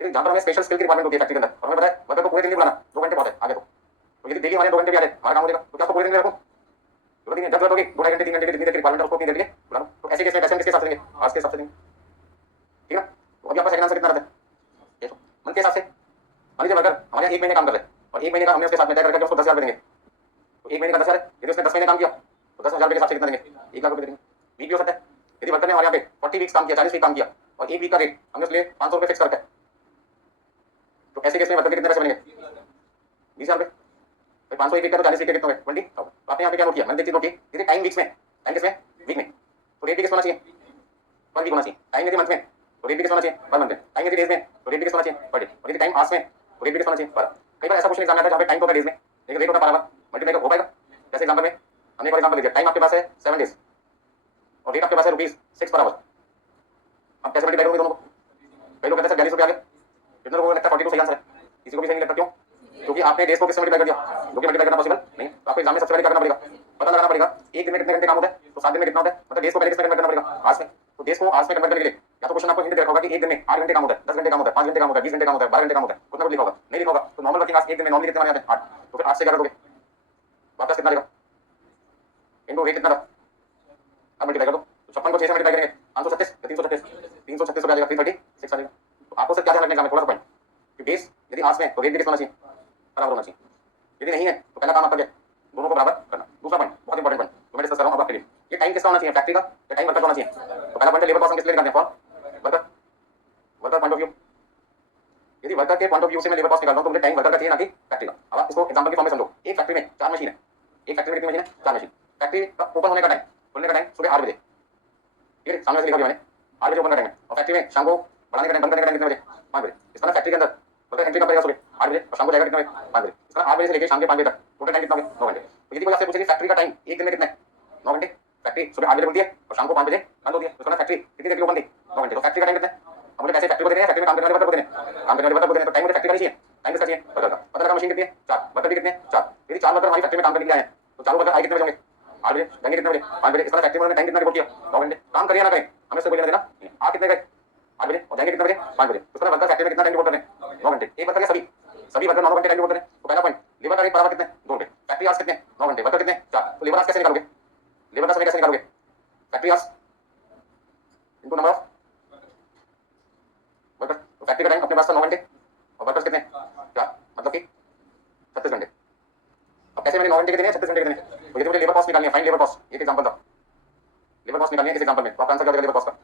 लेकिन जहाँ पर हमें स्पेशल स्किल की रिक्वायरमेंट होती है फैक्ट्री के अंदर और हमें पता है वर्कर को पूरे दिन नहीं बुलाना, 2 घंटे बहुत है आगे। तो यदि डेली हमारे 2 घंटे भी आ रहे हमारा काम हो जाएगा, तो क्या आपको पूरे दिन में रखूँ? जरूरत नहीं है, जब जरूरत होगी 2 घंटे 3 घंटे की जितनी देर की रिक्वायरमेंट है उसको अपनी देर के लिए बुला लो। तो ऐसे केस में पैसे हम किसके हिसाब से देंगे? आज के हिसाब से देंगे, ठीक है। तो अभी आपका सेकंड आंसर कितना रहता है? मंथ के हिसाब से। मान लीजिए वर्कर हमारे यहाँ 1 महीने काम कर रहे हैं और 1 महीने का हमने उसके साथ में तय करके उसको 10,000 देंगे। तो 1 महीने का 10,000 है, यदि उसने 10 महीने काम किया तो 10,000 के हिसाब से कितना देंगे? 1 लाख रुपए देंगे। वीक भी हो सकता है, यदि वर्कर ने हमारे यहाँ पे 40 वीक्स काम किया, 40 वीक काम किया और 1 वीक का रेट हमने उसके लिए 500 रुपए फिक्स करके, तो ऐसे केस में वर्कर के कितने पैसे बनेंगे? 20,000 रुपए। 500 एक वीक का तो 40 वीक के कितने हुए? 20,000। तो आपने यहाँ पे क्या नोट किया? मैंने चीज नोट की, यदि टाइम वीक्स में, टाइम किसमें? वीक में, तो रेट भी किस होना चाहिए? पर वीक होना चाहिए। टाइम यदि मंथ में तो रेट भी किस होना चाहिए? पर मंथ में। टाइम यदि डेज में तो रेट भी किस होना चाहिए? Per day. और यदि टाइम आवर्स में तो रेट भी किस होना चाहिए? पर। कई बार ऐसा क्वेश्चन एग्जाम आता है जहाँ पे टाइम तो होता है डेज में लेकिन रेट होता है पर आवर, मल्टीप्लाई हो पाएगा? जैसे एग्जाम्पल में हमने एक एग्जाम्पल लिया, टाइम आपके पास है 7 डेज और रेट आपके पास है ₹6 पर आवर। अब कैसे मल्टीप्लाई करोगे दोनों को? कई लोग कहते हैं 42 रुपये आ गए, कितने लोगों को लगता है 42 सही आंसर है? किसी को भी सही नहीं लगता। क्यों? क्योंकि आपने डेज को किससे मल्टीप्लाई कर दिया, जो कि मल्टीप्लाई करना पॉसिबल नहीं। तो आपको एग्जाम में सबसे पहले क्या करना पड़ेगा? पता लगाना पड़ेगा एक दिन में कितने घंटे काम होता है, तो 7 दिन में कितना होता है, मतलब डेज को पहले किसमें कन्वर्ट करना पड़ेगा? आवर्स में। तो डेज को आवर्स में कन्वर्ट करने के लिए या तो क्वेश्चन आपको हिंट दे रखा होगा कि एक दिन में 8 घंटे काम होता है, 10 घंटे काम होता है, 5 घंटे काम होता है, 20 घंटे काम होता है, 12 घंटे काम होता है, कुछ ना कुछ लिखा होगा। नहीं लिखा होगा तो नॉर्मल वर्किंग आवर्स एक दिन में नॉर्मली कितने माने जाते हैं? 8। तो फिर 8 से क्या करोगे? वापस कितना लेगा? इनको रेट कितना था? अब मल्टीप्लाई कर दो। तो 56 को 6 से मल्टीप्लाई करेंगे 536 या 336, 336 हो जाएगा, 336 आ जाएगा। तो आपको सर क्या ध्यान रखने का है? थोड़ा सा पॉइंट कि बेस यदि आर्ट्स में तो वेट भी कितना होना चाहिए, बराबर होना चाहिए। यदि नहीं है तो पहला काम आपका क्या, दोनों को बराबर करना। दूसरा पॉइंट बहुत इंपॉर्टेंट पॉइंट तो मैं डिस्कस कर रहा हूं अब आपके लिए, ये टाइम किसका होना चाहिए, फैक्ट्री का या टाइम वर्कर का होना चाहिए। तो पहला पॉइंट है लेबर कॉस्ट हम किस लिए निकालते हैं, for worker, worker point of view. यदि वर्कर के पॉइंट ऑफ व्यू से मैं लेबर कॉस्ट निकालता हूं तो मुझे टाइम वर्कर का चाहिए ना कि फैक्ट्री का। अब आप इसको एग्जांपल के फॉर्म में समझो, एक फैक्ट्री में 4 मशीन है, एक फैक्ट्री में कितनी मशीन है, 4 मशीन। फैक्ट्री का ओपन होने का टाइम, खुलने का टाइम सुबह 8 बजे, ठीक है, सामने से लिखा भी मैंने 8 बजे ओपन का टाइम है, और फैक्ट्री में शाम को बढ़ाने का टाइम, बंद करने का टाइम कितने बजे, 5 बजे। इसका ना फैक्ट्री के अंदर वर्कर एंट्री कब करेगा, सुबह 8 बजे, और शाम को जाएगा कितने बजे, 5 बजे। इसका 8 बजे से लेकर शाम के 5 बजे तक टोटल टाइम कितना हो गया, 9 घंटे। तो यदि कोई आपसे पूछे कि फैक्ट्री का टाइम एक दिन में कितना है, 9 घंटे। फैक्ट्री सुबह 8 बजे खुलती है और शाम को 5 बजे बंद होती है, तो इसका फैक्ट्री कितनी देर ओपन थी, 9 घंटे। तो फैक्ट्री का टाइम कितना है, अब मुझे पैसे फैक्ट्री को देने हैं, फैक्ट्री में काम करने वाले वर्कर को देने हैं, काम करने वाले वर्कर को देने, तो टाइम मुझे फैक्ट्री का चाहिए, टाइम किसका चाहिए, वर्कर का। पता लगा मशीन कितनी है, 4, वर्कर भी कितने हैं, 4। यदि 4 वर्कर हमारी फैक्ट्री में काम करने के लिए आए हैं तो चारों वर्कर आए कितने बजे होंगे, 8 बजे, जाएंगे कितने बजे, 5 बजे। इसका फैक्ट्री में टाइम कितना रिपोर्ट किया, 9 घंटे। काम करिए ना करें, हमें उससे कोई लेना देना, आप कितने गए, 8 बजे, और जाएंगे कितने बजे, 5 बजे। उसका वर्कर फैक्ट्री में कितना टाइम रिपोर्ट कर रहे हैं, 9 घंटे। एक वर्कर के सभी वर्कर 9 घंटे टाइम रिपोर्ट कर रहे हैं। तो पहला पॉइंट, लेबर का रेट बराबर कितने, 2 रुपए। फैक्ट्री आवर्स कितने, 9 घंटे, वर्कर कितने, 4। तो लेबर आवर्स कैसे निकालोगे, लेबर का समय कैसे निकालोगे, factory hours into number of worker. तो फैक्ट्री का टाइम अपने पास था 9 घंटे और वर्कर्स कितने, 4, मतलब कि 36 घंटे। अब कैसे मैंने 9 घंटे के देने हैं, 36 घंटे के देने हैं। तो यदि मुझे लेबर कॉस्ट निकालनी है, फाइन लेबर कॉस्ट, एक एग्जांपल था, लेबर कॉस्ट निकालनी है इस एग्जांपल में, तो आपका आंसर क्या हो जाएगा लेबर कॉस्ट का,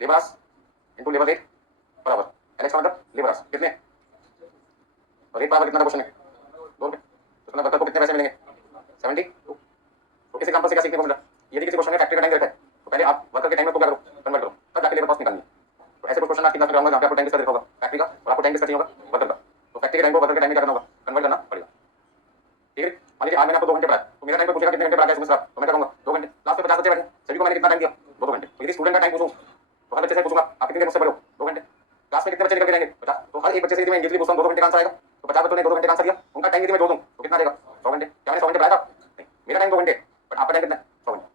labour hours into labour rate बराबर एलएक्स का मतलब लेबर आवर्स कितने, और रेट बराबर कितना का क्वेश्चन है, 2 रुपए। तो उसमें वर्कर को कितने पैसे मिलेंगे, 72। तो इस एग्जांपल से क्या सीखने को मिला, यदि किसी क्वेश्चन में फैक्ट्री का टाइम रखा है तो पहले आप वर्कर के टाइम को क्या करो, कन्वर्ट करो, तब जाके लेबर कॉस्ट निकालनी है। तो ऐसे कुछ क्वेश्चन आपकी क्लास में कराऊंगा जहां पे आपको टाइम किसका देखा होगा, फैक्ट्री का, और आपको टाइम किसका चाहिए होगा, वर्कर का। तो फैक्ट्री के टाइम को वर्कर के टाइम में क्या करना होगा, कन्वर्ट करना पड़ेगा, ठीक है। मान लीजिए आज मैंने आपको 2 घंटे पढ़ाया, तो मेरा टाइम पूछेगा कितने घंटे पढ़ाया है, तो मैं कहूंगा 2 घंटे। क्लास में 50 बच्चे बैठे, सभी को मैंने कितना टाइम दिया, 2 घंटे। तो यदि स्टूडेंट का टाइम पूछूं तो हर बच्चे से पूछूंगा आप कितने देर मुझसे पढ़े हो, 2 घंटे। क्लास में कितने बच्चे निकल के जाएंगे, 50। तो हर एक बच्चे से यदि मैं इंडिविजुअली पूछता हूं 2 घंटे का आंसर आएगा, तो 50 बच्चों ने 2 घंटे का आंसर दिया, उनका टाइम यदि मैं जोड़ दूं तो कितना देगा, 100 घंटे। क्या मैंने 100 घंटे पढ़ाया था, नहीं, मेरा टाइम 2 घंटे, बट आपका टाइम कितना है, 100 घंटे।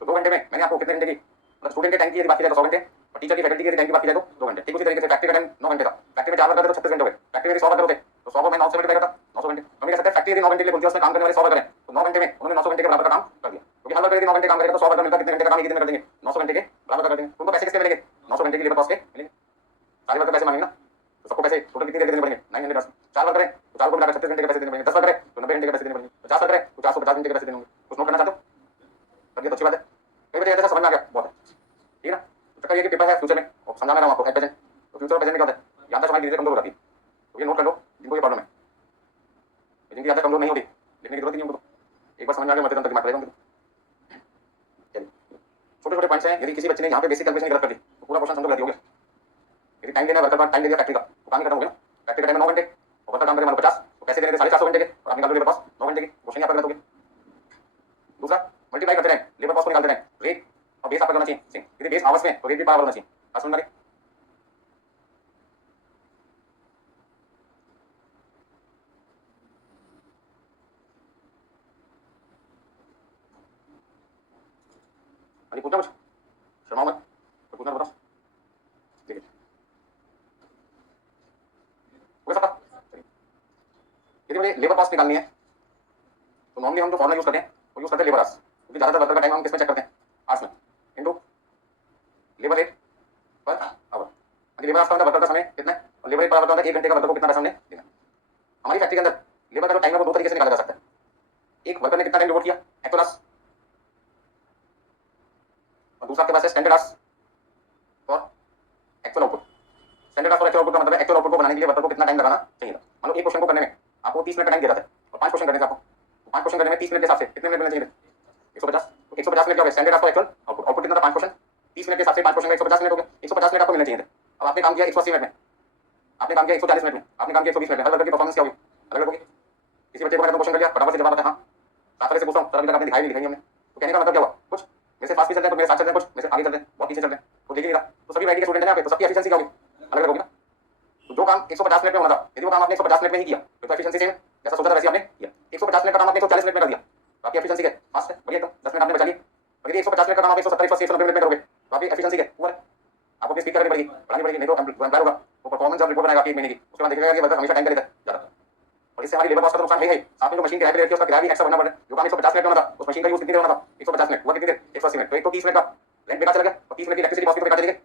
तो 2 घंटे में मैंने आपको कितने घंटे की, मतलब स्टूडेंट के टाइम की यदि बात की जाए तो 100 घंटे, और टीचर की फैकल्टी के टाइम की बात की जाए तो 2 घंटे। ठीक उसी तरीके से फैक्ट्री का टाइम 9 घंटे था, फैक्ट्री में 4 वर्कर थे तो 36 घंटे हो गए। फैक्ट्री में 100 वर्कर होते तो 100 को मैं 9 से मल्टीप्लाई करता, 900 घंटे। हम कह सकते हैं फैक्ट्री यदि 9 घंटे के लिए बोलती है, उसमें काम करने वाले 100 वर्कर हैं, तो 9 घंटे में उन्होंने 900 घंटे के बराबर का काम कर दिया। क्योंकि हर वर्कर यदि 9 घंटे काम करेगा तो 100 वर्कर मिलकर कितने घंटे का काम एक दिन में कर देंगे, 900 घंटे के बराबर कर देंगे। तो उनको पैसे किसके मिलेंगे, 900 घंटे की लेबर कॉस्ट के मिलेंगे। सारे वर्कर पैसे मांगेंगे ना, तो सबको पैसे टोटल कितनी देर देने पड़ेंगे, 900। 4 वर्कर है तो 4 को मिलाकर 36 घंटे के पैसे देने पड़ेंगे, 10 वर्कर है तो 90 घंटे के पैसे देने पड़ेंगे, 50 वर्कर है तो 450 घंटे के पैसे देने होंगे। कुछ नोट करना चाहते हो, करिए तो अच्छी बात है। कई बच्चे ऐसा समझ में आ गया, बहुत है, ठीक है ना। तो चक्कर ये कि पेपर है फ्यूचर में, और समझा मैं रहा हूं आपको एट प्रेजेंट, तो फ्यूचर और प्रेजेंट में क्या होता है, याददाश्त हमारी धीरे धीरे कमजोर हो जाती है। तो ये नोट कर लो जिनको ये प्रॉब्लम है, जिनकी याददाश्त कमजोर नहीं होती, लिखने की जरूरत ही नहीं उनको, तो एक बार समझ में आ गया मत तक दिमाग रहेगा उनको। चलिए छोटे छोटे पॉइंट्स हैं, यदि किसी बच्चे ने यहाँ पे बेसिक कैलकुलेशन गलत कर दी तो पूरा क्वेश्चन समझो गलती हो गया। यदि टाइम देना वर्कर का, टाइम दे दिया फैक्ट्री का, तो काम ही खत्म हो गया ना। फैक्ट्री का टाइम 9 घंटे और वर्कर काम करे मान लो 50, तो पैसे देने थे 450 घंटे के, और आप निकाल लो लेबर कॉस्ट 9 घंटे की, क्वेश्चन यहाँ पर गलत हो गया। दूसरा मल्टीप्लाई करते रहें, लेबर कॉस्ट को निकालते रहें, रेट और बेस आपका होना चाहिए सेम। यदि बेस आवर्स में तो रेट भी बराबर होना चाहिए। बात सुन रहे, अभी पूछना कुछ, शर्माओ मत, तो पूछना बताओ, ठीक है हो गया सबका। चलिए यदि मुझे लेबर कॉस्ट निकालनी है तो नॉर्मली हम जो फॉर्मूला यूज करते हैं वो यूज करते हैं लेबर आवर्स, क्योंकि ज्यादातर वर्कर का टाइम हम किसमें चेक करते हैं, आवर्स में, into labour rate per hour. Labour hours का मतलब वर्कर का समय कितना है, और लेबर रेट पर आवर का मतलब 1 घंटे का वर्कर को कितना पैसा हमने देना। हमारी फैक्ट्री के अंदर लेबर का जो टाइम है वो 2 तरीके से निकाला जा सकता है। एक, वर्कर ने कितना टाइम डिवोट किया, एक्चुअल आवर्स, और दूसरा आपके पास है स्टैंडर्ड आवर्स और एक्चुअल आउटपुट। स्टैंडर्ड आवर्स और एक्चुअल आउटपुट का मतलब है एक्चुअल आउटपुट को बनाने के लिए वर्कर को कितना टाइम लगाना चाहिए। मान लो एक क्वेश्चन को करने में आपको 30 मिनट का टाइम दिया जाता है, और 5 क्वेश्चन करने से आपको 5 क्वेश्चन करने में 30 मिनट के हिसाब से कितने मिनट मिलने चाहिए, 150। तो 150 मिनट क्या हो गया, स्टैंडर्ड आवर्स और एक्चुअल आउटपुट। आउटपुट कितना था, 5 क्वेश्चन, 30 मिनट के हिसाब से 5 क्वेश्चन का 150 मिनट हो गया, 150 मिनट आपको मिलने चाहिए थे। अब आपने काम किया 180 मिनट में, आपने काम किया 140 मिनट में, आपने काम किया 120 मिनट में, हर वर्कर की परफॉर्मेंस क्या होगी, अलग अलग होगी। किसी बच्चे को मैंने क्वेश्चन कर लिया, फटाफट से जवाब आता है हाँ, 7 बजे से पूछता हूँ, सर अभी तक आपने दिखाई नहीं दिखाई हमने। तो कहने का मतलब क्या हुआ, कुछ मेरे से फास्ट भी चल रहे हैं तो मेरे साथ चल रहे हैं, कुछ मेरे से आगे चल रहे हैं, बहुत पीछे चल रहे हैं, तो देख ही नहीं रहा। तो सभी वैरायटी के स्टूडेंट हैं यहाँ पे, तो सबकी एफिशिएंसी क्या होगी, अलग अलग होगी ना। तो जो काम 150 मिनट में होना था, यदि वो काम आपने 150 मिनट में ही किया तो एफिशिएंसी सेम है, जैसा सोचा था वैसे आपने किया। 150 मिनट का काम आपने 140 मिनट में कर दिया, तो आपकी एफिशिएंसी क्या है, फास्ट है, बढ़िया। एकदम 10 मिनट आपने बचा लिए। और यदि 150 मिनट का काम आप 170 190 मिनट में करोगे तो आपकी एफिशिएंसी क्या है, पूरा। आपको अपनी स्पीड करनी पड़ेगी, बढ़ानी पड़ेगी, नहीं तो एम्प्लॉयर होगा वो परफॉर्मेंस जब रिपोर्ट बनाएगा आपकी 1 महीने की, उसके बाद देखेगा कि वर्कर हमेशा टाइम कर देता है ज्यादा, और इससे हमारी लेबर कॉस्ट का नुकसान है। साथ में जो मशीन किराए पे लेती है उसका किराया भी एक्स्ट्रा भरना पड़ता है। जो काम 150 मिनट में होना था उस मशीन का यूज कितनी देर होना था, 150 मिनट, हुआ कितनी देर, 180 मिनट। तो एक तो 30 मिनट का रेंट बेकार चला गया, और 30 मिनट की इलेक्ट्रिसिटी कॉस्ट भी तो बेकार चली गई,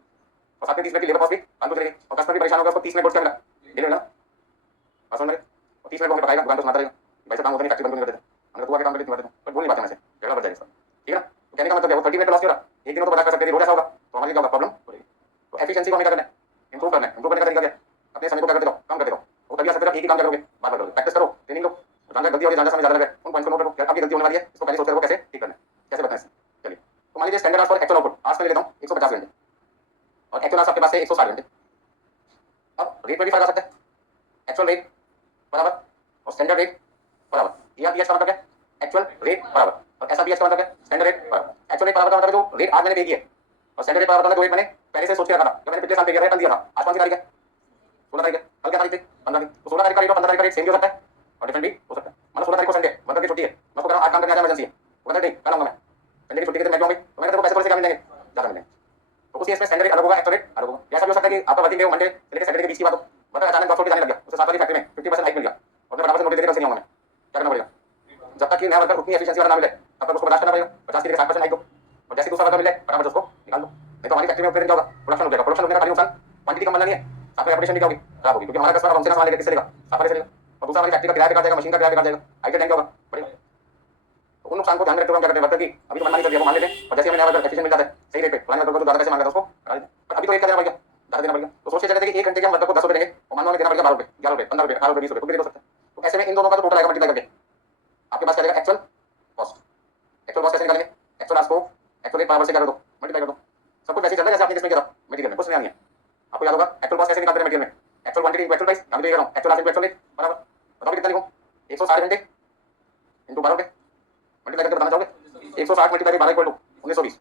और साथ में 30 मिनट की लेबर कॉस्ट भी फालतू चली गई, और कस्टमर भी परेशान होगा, उसको 30 मिनट बोल के मिला ये लेना बात समझ में। और 30 मिनट वो हमें बताएगा, दुकान पर सुनाता रहेगा भाई साहब काम होता नहीं, फैक्ट्री बंद क्यों नहीं करते, हमने तो आगे काम करते नहीं करते, पर बोल नहीं पाते हमसे, झगड़ा बढ़ जाएगा इसका, ठीक है ना। तो कहने का मतलब है वो 30 मिनट लॉस क्यों रहा, एक दिन तो बर्दाश्त कर सकते थे, रोज ऐसा होगा तो हमारे लिए क्या होगा, प्रॉब्लम हो जाएगी। तो एफिशिएंसी को हमें क्या करना है, इंप्रूव करना है। इंप्रूव करने का तरीका क्या है, अपने समय को क्या करते रहो, कम करते रहो, वो तभी आ सकते हो एक ही काम क्या करोगे, बार बार करोगे, प्रैक्टिस करो, ट्रेनिंग लो, जानकर गलती हो रही है, जानकर समय ज्यादा लगे, उन पॉइंट्स को नोट रखो, अब ये गलती होने वाली है, इसको पहले सोच करो कैसे ठीक करना है, कैसे बताएं इससे। चलिए तो मान लीजिए standard hours for actual output आज मैं ले लेता हूँ 150 घंटे और एक्चुअल आवर्स आपके पास है 160 घंटे। अब रेट में भी फर्क आ सकता है, एक्चुअल रेट बराबर और स्टैंडर्ड रेट बराबर, ईआरपीएस का मतलब क्या, एक्चुअल रेट बराबर, और एसआरपीएस का मतलब क्या, स्टैंडर्ड रेट बराबर। एक्चुअल रेट बराबर का मतलब जो रेट आज मैंने पे किया और स्टैंडर्ड रेट बराबर जो रेट मैंने पहले से सोच के रखा था, जब मैंने पिछले साल पे किया था, कल दिया था, आज कौन सी तारीख है, 16 तारीख है, कल क्या तारीख थी, 15 तारीख, तो 16 तारीख का रेट और 15 तारीख का रेट सेम भी हो सकता है और डिफरेंट भी हो सकता है। मतलब 16 तारीख को संडे वर्कर की छुट्टी है, मैं उसको कह रहा हूं आज काम करने आ जा, इमरजेंसी है, वो कहता नहीं कल आऊंगा मैं, संडे की छुट्टी के दिन मैं क्यों आऊंगी, तो मैंने तेरे को पैसे थोड़े से कम मिलेंगे, ज्यादा मिलेंगे, तो उसी इसमें स्टैंडर्ड रेट अलग होगा, एक्चुअल रेट अलग होगा। ऐसा भी हो सकता है कि आपका वर्किंग डे हो मंडे से लेकर सैटरडे के बीच की बात हो, वर्कर अचानक जॉब छोड़ के जाने लग गया, उसे 7 वाली फैक्ट्री में 50% हाइक मिल गया और मैं बराबर से नोटिस देकर कल से नहीं आऊंगा मैं, क्या करना पड़ेगा, जब तक कि नया वर्कर उतनी एफिशिएंसी वाला ना मिले तब तक उसको बर्दाश्त करना पड़ेगा, 50 की जगह 60% हाइक दो, और जैसे दूसरा वर्कर मिले फटाफट उसको निकाल दो, नहीं तो हमारी फैक्ट्री में फिर क्या होगा, प्रोडक्शन रुक जाएगा, प्रोडक्शन रुकने का खाली नुकसान क्वांटिटी कम बनना नहीं है, साथ में ऑपरेशन भी क्या होगी, खराब होगी, क्योंकि हमारा कस्टमर हमसे ना सामान लेकर किससे लेगा, साफ वाले से लेगा, और दूसरा हमारी फैक्ट्री का किराया भी काट जाएगा, मशीन का किराया भी काट जाएगा, आइडिया टाइम क्या होगा बढ़ेगा। तो उन नुकसान को ध्यान में रखते हुए हम क्या करते हैं, वर्कर की अभी तो मनमानी कर दिया वो मान लेते हैं, और जैसे हमें नया वर्कर एफिशिएंट मिल जाता है सही रेट पे, पुराने वर्कर को ज्यादा पैसे मांग रहा था उसको हटा देते हैं, पर अभी तो एक क्या देना पड़ेगा, ज्यादा देना पड़ेगा, तो सोच के चले थे कि 1 घंटे के हम वर्कर को 10 रुपए देंगे और मान लो हमें देना पड़ेगा 12 रुपए, 11 रुपए, 15 रुपए, 18 रुपए, 20 रुपए, कुछ भी दे सकते हैं। तो ऐसे में इन दोनों का जो टोटल आएगा मल्टीप्लाई करके आपके पास क्या आएगा, एक्चुअल कॉस्ट। एक्चुअल कॉस्ट कैसे निकालेंगे, एक्चुअल आवर्स को एक्चुअल रेट बराबर से क्या कर दो, मल्टीप्लाई कर दो, सब कुछ वैसे चल रहा है जैसे आपने जिसमें किया था मटेरियल में, कुछ नहीं है आपको याद होगा। एक्चुअल कॉस्ट कैसे निकालते हैं मटेरियल में, एक्चुअल क्वांटिटी एक्चुअल प्राइस, यहां पे कह रहा हूं एक्चुअल आवर्स एक्चुअल रेट बराबर, बताओ कितना लिखूं, 160 घंटे इनटू 12 रुपए, मल्टीप्लाई करके बताना चाहोगे, 160 मल्टीप्लाई 12 इक्वल टू 1920।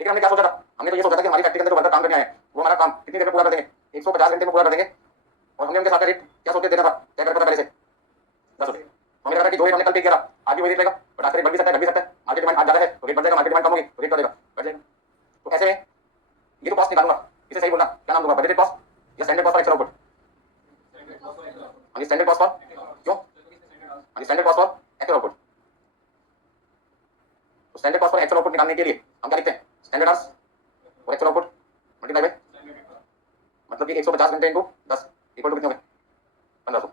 लेकिन हमने क्या सोचा था, हमने तो ये सोचा था कि हमारी फैक्ट्री के अंदर जो वर्कर काम करने आए हैं वो हमारा काम कितनी देर में पूरा कर देंगे, 150 घंटे में पूरा कर देंगे, और हमने उनके साथ रेट क्या सोच के देना था, क्या करना था पहले से 10 रुपए, हमें लगा कि जो रेट हमने कल पे किया था आज भी वही रेट रहेगा, बट आज का रेट बढ़ भी सकता है, घट भी सकता है, मार्केट डिमांड आज ज्यादा है तो रेट बढ़ जाएगा, मार्केट डिमांड कम होगी तो रेट क्या देगा, बढ़ जाएगा। तो ऐसे में ये तो कॉस्ट निकालूंगा, इसे सही बोलना क्या नाम दूंगा, बजटेड कॉस्ट या standard cost for actual output, हाँ स्टैंडर्ड कॉस्ट फॉर क्यों, हाँ standard cost for actual output. तो standard cost for actual output निकालने के लिए हम क्या लिखते हैं, स्टैंडर्ड आवर्स और एक्चुअल आउटपुट मल्टीप्लाई बाय, मतलब कि 150 घंटे इनटू 10 इक्वल टू कितने हो गए, 1500,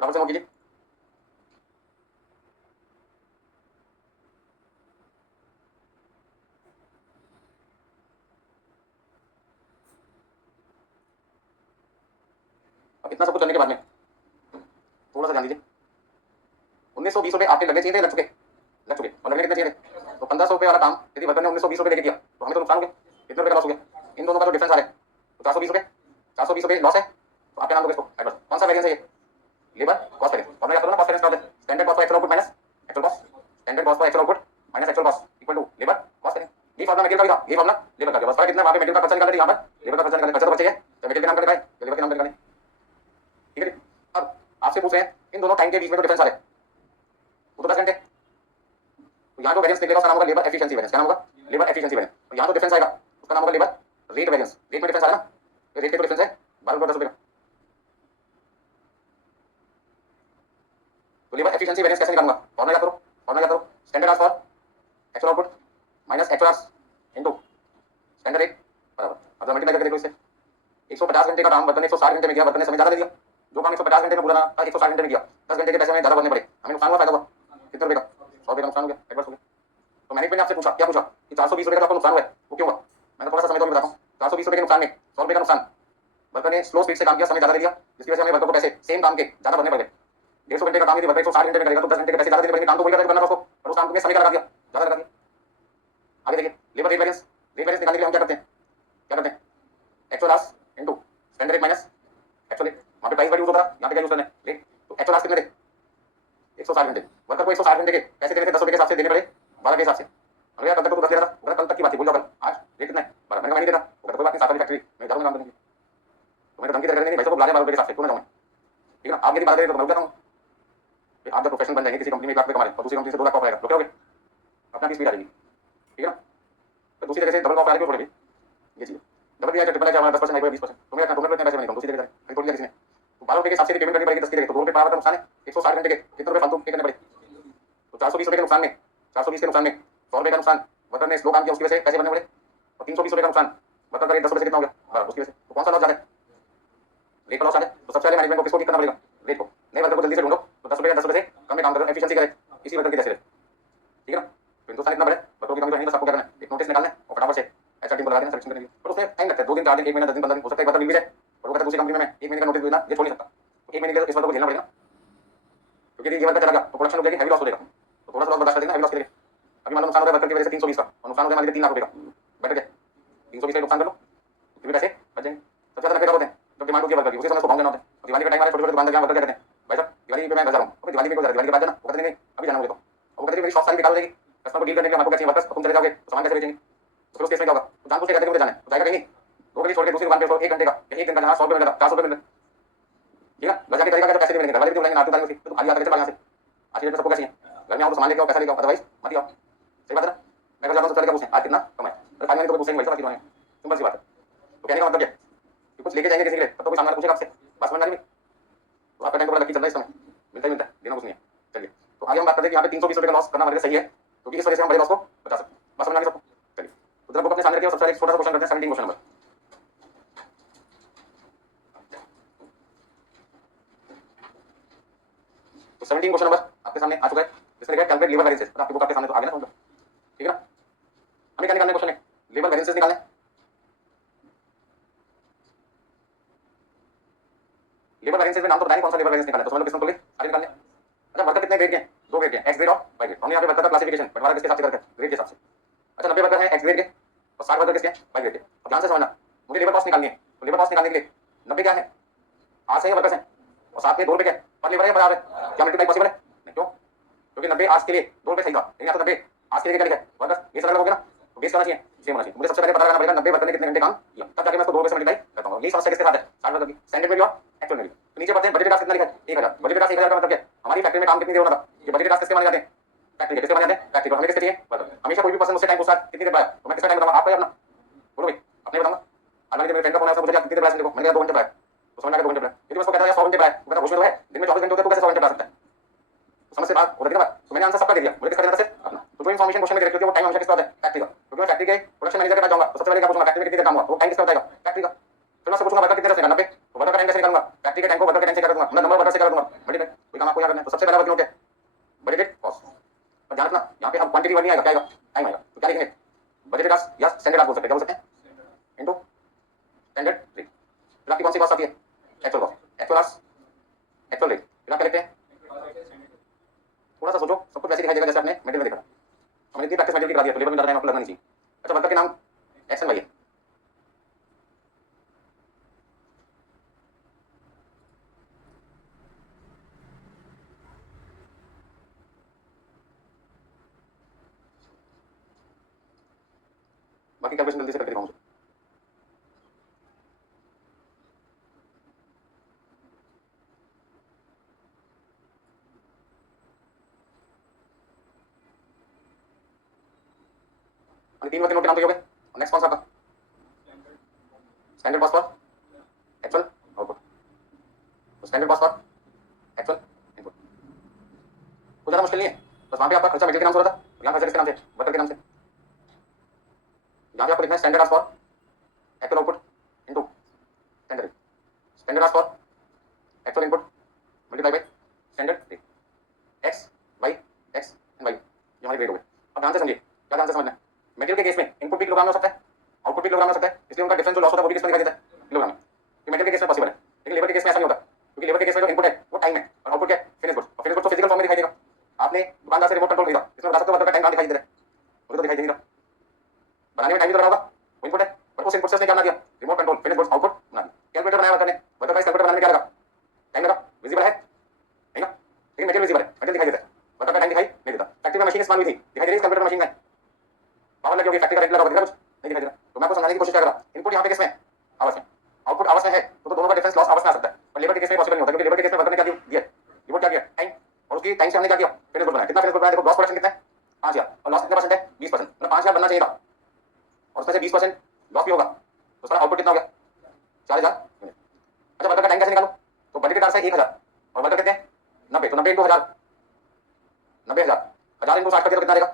बराबर से नोट कीजिए। अब इतना सब कुछ करने के बाद में थोड़ा सा ध्यान दीजिए, 1920 रुपए आपके लगने चाहिए थे, लग चुके, लग चुके, और लगने कितने चाहिए थे, तो 1500 रुपए वाला काम यदि वर्कर ने 1920 रुपए देके किया तो हमें तो नुकसान हो गया, कितने रुपए का लॉस हो गया, इन दोनों का जो डिफरेंस आ रहा है तो 420 रुपए, 420 रुपए लॉस है, तो आप क्या नाम दोगे इसको, एडवर्स, कौन सा वेरिएंस है ये, लेबर कॉस्ट वेरिएंस, और मैं क्या करूंगा कॉस्ट वेरिएंस निकाल दे, standard cost for actual output minus actual cost, standard cost for actual output minus actual cost equal to labour cost variance, ये फार्मूला मटेरियल का भी था, ये फार्मूला लेबर का, बस फर्क इतना वहां पे मटेरियल का खर्चा निकाल रहे, यहां पर लेबर का खर्चा निकाल, खर्चा तो बचेगा तो मटेरियल के नाम पर निकालें, लेबर के नाम पर निकालें, ठीक है। अब आपसे पूछ रहे हैं इन दोनों टाइम के बीच में जो डिफरेंस आ रहा है वो तो 10 घंटे, तो यहाँ जो वेरिएंस निकलेगा उसका नाम होगा लेबर एफिशिएंसी वेरिएंस, क्या नाम होगा, लेबर एफिशिएंसी वेरिएंस, तो यहाँ जो डिफरेंस आएगा उसका नाम होगा लेबर रेट वेरिएंस, रेट में डिफरेंस आ रहा है ना, तो रेट के जो डिफरेंस है 12 रुपये 10 रुपये का, तो लेबर एफिशिएंसी वेरिएंस कैसे निकालूंगा, फॉर्मूला याद करो, फॉर्मूला याद करो, standard hours for actual output minus actual hours into standard rate बराबर, अब मल्टीप्लाई करके देखो इससे, 150 घंटे का काम वर्कर ने 160 घंटे में किया, वर्कर ने समय ज्यादा ले लिया, जो काम 150 घंटे में पूरा था 160 घंटे में किया, 10 घंटे के पैसे हमें ज्यादा भरने पड़े, हमें नुकसान हुआ फायदा हुआ, कितने रुपए का, 100 रुपए का नुकसान हो गया, एडवर्स हो गया। तो मैनेजमेंट ने आपसे पूछा, क्या पूछा कि 420 रुपए का आपको नुकसान हुआ है, वो क्यों हुआ, मैंने थोड़ा सा समय तो बताता हूँ, 420 रुपए के नुकसान में 100 रुपए का नुकसान, वर्कर ने स्लो स्पीड से काम किया, समय ज्यादा ले लिया, जिसकी वजह से हमें वर्कर को पैसे सेम काम के ज्यादा भरने पड़ गए, 150 घंटे का काम यदि वर्कर 160 घंटे में करेगा तो 10 घंटे के पैसे ज्यादा देने पड़ेंगे, काम तो वही करना था उसको, पर उस काम में समय क्या लगा दिया, ज्यादा लगा दिया। आगे देखिए labour rate variance, rate variance निकालने के लिए हम क्या करते हैं, क्या करते हैं, actual hours into standard rate minus actual rate, वहां पे प्राइस वर्ड यूज होगा, यहाँ पे क्या यूज करना है रेट, तो एक्चुअल आवर्स कितने थे 160 घंटे, वर्कर को 160 घंटे के पैसे देने थे 10 रुपए के हिसाब से देने पड़े 12 के हिसाब से, अरे यार कल तक तो 10 ले रहा था, कल तक की बात थी, भूल जाओ कल, आज रेट कितना है 12, मैंने कहा नहीं देता, वो कहता कोई बात नहीं, 7 वाली फैक्ट्री मैं जाऊंगा काम करने, तो मैंने धमकी दे रहे नहीं भाई साहब बुला ले 12 रुपए के हिसाब से, क्यों ना जाऊं, ठीक है ना, आप यदि 12 दे तो मैं रुक जाता हूँ, आप जब प्रोफेशनल बन जाएंगे किसी कंपनी में 1 लाख रुपए कमा रहे और दूसरी कंपनी से 2 लाख का ऑफर आएगा तो क्या होगे, अपना 20 आ जाएगी, ठीक है ना, तो दूसरी जगह से डबल का ऑफर आएगा क्यों छोड़ेगी, ये चीज डबल भी आएगा, ट्रिपल आएगा, 10% आएगा 20%, तो मैं अपना डोनर पे पैसे नहीं दूसरी जगह कहीं छोड़ दिया किसी ने, तो 12 रुपए के हिसाब से पेमेंट करनी पड़ेगी 10 की जगह, तो 2 रुपए पर नुकसान है, 160 घंटे के कितने रुपए फालतू पे करने पड़े, तो 420 रुपए के नुकसान में 420 के नुकसान में 100 रुपए का नुकसान वर्कर ने स्लो काम किया उसकी वजह से पैसे भरने पड़े, और 320 रुपए का नुकसान वर्कर का रेट 10 रुपए से कितना हो गया 12 उसकी वजह से, तो कौन सा लॉस ज्यादा है, रेट का लॉस आ जाए तो सबसे पहले मैनेजमेंट को किसको ठीक करना पड़ेगा, रेट को। नए वर्कर को जल्दी से ढूंढो तो 10 रुपये से कम में काम करो, एफिशिएंसी करे इसी वर्कर की जैसे, ठीक है ना। तो हिंदुस्तान इतना बड़े वर्करों की कमी तो नहीं, सबको क्या करना है, एक नोटिस निकालना है और फटाफट से एचआर टीम को लगा देना सिलेक्शन करने के लिए। पर उसमें टाइम लगता है, 2 दिन 4 दिन 1 महीना 10 दिन 15 दिन हो सकता है, एक वर्कर मिल भी जाए और वो कहता है दूसरी कंपनी में मैं 1 महीने का नोटिस देना ये छोड़ नहीं सकता, तो 1 महीने के लिए इस वर्कर को झेलना पड़ेगा, क्योंकि ये वर्कर चला गया तो प्रोडक्शन रुक जाएगी, हैवी लॉस हो जाएगा, तो थोड़ा सा लॉस बर्दाश्त कर देना, हैवी लॉस करेंगे। अभी मान लो नुकसान हो रहा है वर्कर की वजह से 320 का और नुकसान हो गया मान लीजिए 3 लाख रुपए का, बेटर क्या 320 का नुकसान कर लो, कितने पैसे बच जाएंगे। सबसे ज्यादा नफे कब होते हैं जब डिमांड होती है वर्कर की, उसी समय उसको भाव देना होता है। और दिवाली का टाइम आ रहा है, छोटे छोटे दुकानदार वर्कर क्या कहते हैं, भाई साहब दिवाली पे मैं घर जा रहा हूँ, तो दिवाली में क्यों जा रहा है, दिवाली के बाद जाना, वो कहते नहीं अभी जाना मुझे, तो वो कहते हैं मेरी शॉप सारी बेकार हो जाएगी, कस्टमर को डील करने के लिए हमको क्या चाहिए वर्कर्स, तुम चले जाओगे तो सामान कैसे बेचेंगे, तो फिर उस केस में क्या होगा, तो जान पूछ के कहते हैं मुझे जाना है, तो जाएगा कहीं 2 घंटे छोड़ के दूसरी दुकान पे 1 घंटे का 1 दिन का जहाँ 100 रुपये मिलेगा 400 रुपये मिलेगा, ठीक है। घर जाके तरीका पैसे नहीं मिलेंगे, घर वाले भी बुलाएंगे नाटू ताली तो खाली आता है, यहाँ से आज के डेट में सबको क्या चाहिए, घर में आओ तो सामान लेके आओ, पैसा लेके आओ, अदरवाइज मत आओ, सही बात है ना। मैं घर जाता हूँ सबसे पहले क्या पूछें आज कितना कमाए, अगर 5 महीने तो पूछेंगे वैसा बाकी तो सिंपल सी बात है। तो कहने का मतलब क्या कि कुछ लेके जाएंगे किसी के लिए तब तो कोई सामान पूछेगा आपसे, बस समझ आ रही है। तो आपका टाइम तो बड़ा लकी चल रहा है इस समय, मिलता ही मिलता है, देना कुछ नहीं है। चलिए तो आगे हम बात करते हैं कि यहाँ पे 320 रुपये का लॉस करना हमारे लिए सही है, क्योंकि इस वजह से हम बड़े लॉस को बचा सकते हैं, बस समझ आ गई सबको। चलिए तो जरा बुक अपने सामने रखिए और सबसे पहले एक छोटा सा क्वेश्चन करते हैं, 17 क्वेश्चन नंबर। तो 17 क्वेश्चन नंबर आपके सामने आ चुका है, जिसमें लिखा है कैलकुलेट लेबर वेरिएंसेस, आपकी बुक आपके सामने तो आ गया ना, ठीक है ना। हमें क्या निकालना है, क्वेश्चन है लेबर वेरिएंसेस निकालना है। लेबर वेरिएंसेस में नाम तो बताएं कौन सा लेबर वेरिएंस निकालना है, तो समझ लो किसमें बोले आगे निकालने। अच्छा वर्कर कितने ग्रेड के हैं, 2 ग्रेड के हैं, एक्स ग्रेड और वाई ग्रेड। हमने यहाँ पे वर्कर का क्लासिफिकेशन बंटवारा किसके हिसाब से करके ग्रेड के हिसाब से। अच्छा 90 वर्कर हैं एक्स ग्रेड के और 60 वर्कर किसके हैं, वाई ग्रेड के। अब ध्यान से समझना, मुझे लेबर कॉस्ट निकालनी है, तो लेबर कॉस्ट निकालने के लिए 90 क्या है, 8 से वर्कर्स हैं और 7 में 2 रुपये क्या पर लेबर है, बराबर है, क्या मल्टीप्लाई पॉसिबल है, नहीं क्यों, क्योंकि 90 आज के लिए 2 रुपये सही था, लेकिन यहाँ तो 90 आज के लिए क्या लिखा है वर्कर्स, बेस अलग हो गया ना, तो बेस करना चाहिए सेम होना चाहिए। मुझे सबसे पहले पता करना पड़ेगा 90 वर्कर ने कितने घंटे काम किया, तब जाके मैं इसको 2 रुपये से मल्टीप्लाई करता हूँ। ये समस्या किसके साथ है, 60 वर्कर की, स्टैंडर्ड में भी और एक्चुअल में भी। तो नीचे पढ़ते हैं बजट टास्क कितना लिखा है, 1000। बजट टास्क 1000 का मतलब क्या है, हमारी फैक्ट्री में काम कितनी देर होना था, ये बजट टास्क किसके माने जाते हैं, फैक्ट्री के किसके माने जाते हैं, फैक्ट्री को। हमें किसके चाहिए वर्कर, हमेशा कोई भी पर्सन मुझसे टाइम पूछता है कितनी देर पाया, तो मैं किसका टाइम बताऊंगा, आपका या अपना, बोलो भाई अपने बताऊंगा। आज मेरे फ्रेंड का फोन आया, मुझे कितनी देर पाया देखो, मैंने कहा 2 घंटे पाया, तो समझ में आ गया 2 घंटे पाया, यदि मैं उसको कहता है 100 घंटे पाया, वो कहता होश में तो है, दिन में 24 घंटे होते हैं तो कैसे 100 घंटे पा सकता है, समझ से बात हो रही है ना बात। तो मैंने आंसर सबका दे दिया, मुझे किसका देना था सिर्फ अपना। तो जो इन्फॉर्मेशन क्वेश्चन में दे रखी होती है वो टाइम हमेशा किसका होता है, फैक्ट्री का, क्योंकि मैं फैक्ट्री के प्रोडक्शन मैनेजर के पास जाऊंगा तो सबसे पहले क्या पूछूंगा, फैक्ट्री में कितनी देर काम हुआ, तो टाइम किसका बताएगा, फैक्ट्री का। फिर मैं पूछूंगा वर्कर कितने देर से, 90, तो वर्कर का टाइम कैसे निकालूंगा, फैक्ट्री के टाइम को वर्कर के टाइम से क्या करूंगा, मैं नंबर वर्कर से क्या करूंगा, बड़ी कोई काम आपको याद करना है। तो सबसे पहला वर्किंग नोट है बजटेड कॉस्ट, और ध्यान रखना यहाँ पे अब क्वांटिटी वर्ड नहीं आएगा, क्या आएगा, टाइम आएगा। तो क्या लिखेंगे, बजटेड कॉस्ट या स्टैंडर्ड कॉस्ट बोल सकते हैं, क्या बोल सकते हैं, इनटू स्टैंडर्ड रेट। फिर आपकी कौन सी कॉस्ट आती है, actual cost, actual cost, actual rate. फिर आप क्या लिखते हैं, थोड़ा सा सोचो, सब कुछ वैसे दिखाई देगा जैसे आपने मटेरियल में देखा, हमने इतनी प्रैक्टिस मटेरियल की करा दी है तो लेबर में ज़्यादा टाइम आपको लगना नहीं चाहिए। अच्छा वर्कर के नाम एक्स एंड वाई है, बाकी कैलकुलेशन जल्दी से करके दिखाऊंगा। हमने 3 वर्किंग नोट के नाम तो ये हो गए, नेक्स्ट कौन सा आपका, standard cost for actual output, तो standard cost for actual input. कुछ ज़्यादा मुश्किल नहीं है, बस वहाँ पे आपका खर्चा मटेरियल के नाम से हो रहा था, यहाँ खर्चा किसके नाम से, वर्कर के नाम से। यहाँ पे आपको लिखना है standard cost for actual output into standard, standard cost for actual input multiply by standard rate, X Y X and Y, ये हमारे ग्रेड हो गए। अब ध्यान से समझिए, क्या ध्यान से समझना है, मटेरियल के केस में इनपुट भी किलोग्राम में हो सकता है, आउटपुट भी किलोग्राम में हो सकता है, इसलिए उनका डिफरेंस जो लॉस होता है वो भी किसमें दिखाई देता है, किलोग्राम में। ये मटेरियल के केस में पॉसिबल है, लेकिन लेबर के केस में ऐसा नहीं होता, क्योंकि लेबर के केस में जो इनपुट है वो टाइम है और आउटपुट क्या है, फिनिश गुड्स, और फिनिश गुड्स तो फिजिकल फॉर्म में दिखाई देगा। आपने दुकानदार से रिमोट कंट्रोल खरीदा, इसमें बता सकते हो वर्कर का टाइम कहाँ दिखाई दे रहा है, मुझे तो दिखाई दे नहीं रहा, बनाने में टाइम भी तो लगा होगा, वो इनपुट है, पर उस इनपुट से उसने क्या बना दिया, remote control finish goods output बना दिया। कैलकुलेटर बनाया वर्कर ने, वर्कर का इस कैलकुलेटर बनाने में क्या लगा, टाइम लगा, विजिबल है नहीं ना, लेकिन मटेरियल विजिबल है, मटेरियल दिखाई देता है, वर्कर का टाइम दिखाई नहीं देता। फैक्ट्री में मशीन इस्तेमाल हुई थी, दिखाई दे रही है कैलकुलेटर मशीन में, पावर लगी होगी, फैक्ट्री का रेट लगा होगा, कुछ नहीं दिखाई दे रहा। तो मैं आपको समझाने की कोशिश कर रहा, इनपुट यहाँ पे किसमें है, आवर्स में, आउटपुट आवर्स में है, तो दोनों का डिफरेंस लॉस आवर्स में आ सकता है, पर लेबर के केस में पॉसिबल नहीं होता, क्योंकि लेबर के केस में वर्कर ने क्या दिया, रिमोट क्या किया, टाइम, और उसकी टाइम से हमने क्या किया, फिनिश गुड बनाया। कितना फिनिश गुड बनाया, देखो ग्रॉस प्रोडक्शन कितना है, 5000, और लॉस कितना परसेंट है, 20%, मतलब 5000 बनना चाहिए था और उसमें से 20% लॉस भी होगा, तो उसका आउटपुट कितना हो गया, 4000 यूनिट। अच्छा वर्कर का टाइम कैसे निकालो, तो बजट के टास्क है 1000 और वर्कर कितने हैं 90, तो 90 इंटू 1000, 90,000, 1000 इंटू 60 कर दिया तो कितना देगा,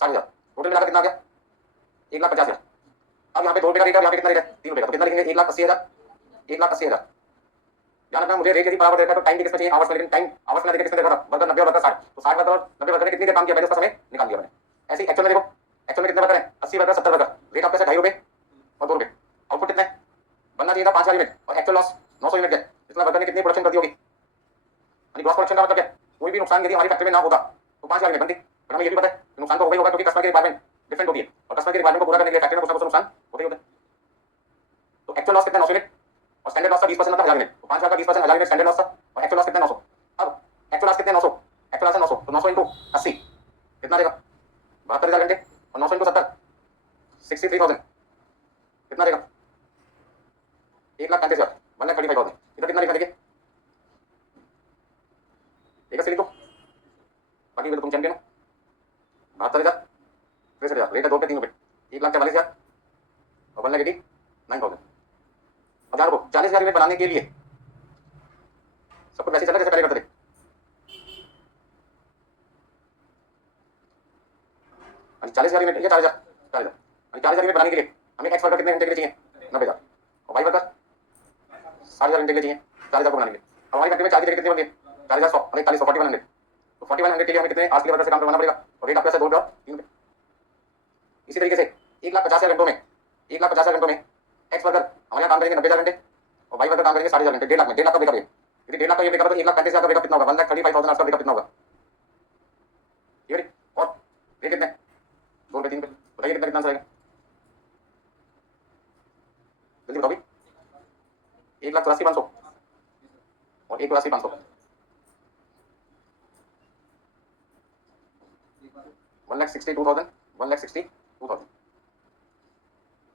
60,000, टोटल मिलाकर कितना आ गया, 1,50,000। अब यहाँ पे 2 रुपये का रेट है, यहाँ पे कितना रेट है, 3 रुपये का, तो कितना लिखेंगे, 1,80,000, 1,80,000 ध्यान रखना मुझे रेट यदि बराबर देता है तो टाइम भी किसमें चाहिए आवर्स में, लेकिन टाइम आवर्स में देखिए किसने देखा था वर्कर 90 और वर्कर 60, तो 60 वर्कर और 90 वर्कर ने कितनी देर काम किया मैंने उसका समय निकाल दिया मैंने। ऐसे ही एक्चुअल में देखो, एक्चुअल में कितने वर्कर हैं 80 वर्कर 70 वर्कर, रेट आपका ₹2.5 और ₹2। आउटपुट कितना है बनना चाहिए था 5000 यूनिट और एक्चुअल लॉस 900 यूनिट है। इतना वर्कर ने कितनी प्रोडक्शन कर दी होगी, यानी ग्रॉस प्रोडक्शन का मतलब क्या, कोई भी नुकसान यदि हमारी फैक्ट्री में ना होता तो 5000 यूनिट बनती, पर हमें ये भी पता है कि नुकसान तो हो गई होगा क्योंकि कस्टमर की रिक्वायरमेंट डिफरेंट होती है और कस्टमर की रिक्वायरमेंट को पूरा करने के लिए फैक्ट्री में कुछ ना कुछ नुकसान होते ही होते हैं। तो एक्चुअल लॉस कितना 900 यूनिट और स्टैंडर्ड लॉस का 20% मतलब 1000 यूनिट, तो 5000 का 20% 1000 यूनिट स्टैंडर्ड लॉस था और एक्चुअल लॉस कितना 900। अब एक्चुअल लॉस कितने 900, एक्चुअल लॉस है 900, तो 900 इंटू 80 कितना देगा 72,000 घंटे और 900 इंटू 70 63,000 कितना देगा 1,35,000 1,35,000। इधर कितना लिखा देखिए एक लिखो बाकी तुम चैंपियन हो। 72,000 63,000 रेट है 2 पे 3 रुपए 1,44,000 और 1,89,000। अब ध्यान रखो 40,000 यूनिट बनाने के लिए सब कुछ वैसे चल रहा है जैसे पहले करते थे। यानी 40,000 यूनिट या 40,000 40,000 यानी 40,000 यूनिट बनाने के लिए हमें एक्स वर्कर कितने घंटे के लिए चाहिए 90,000 और वाई वर्कर 60,000 घंटे के लिए चाहिए 40,000 को बनाने के लिए। अब हमारी फैक्ट्री में 40 कितने होंगे 40,100 और 4100 4100, तो 4100 के लिए हमें कितने आज के वर्कर से काम करवाना पड़ेगा और रेट आपका है 2 रुपये और 3 रुपये। इसी तरीके से 1,50,000 घंटों में 1,50,000 घंटों में एक्स वर्कर हमारे यहाँ काम करेंगे 90,000 घंटे और वाई वर्कर काम करेंगे 60,000 घंटे 1.5 लाख में 1.5 लाख का ब्रेकअप है। यदि 1.5 लाख का ये ब्रेकअप है तो 1,35,000 का ब्रेकअप कितना होगा 1,35,000 का ब्रेकअप कितना होगा ये और रेट कितने 2 रुपये 3 रुपये बताइए कितना कितना आएगा जल्दी बताओ 1,84,500 और 1,82,500 1,62,000 1,62,000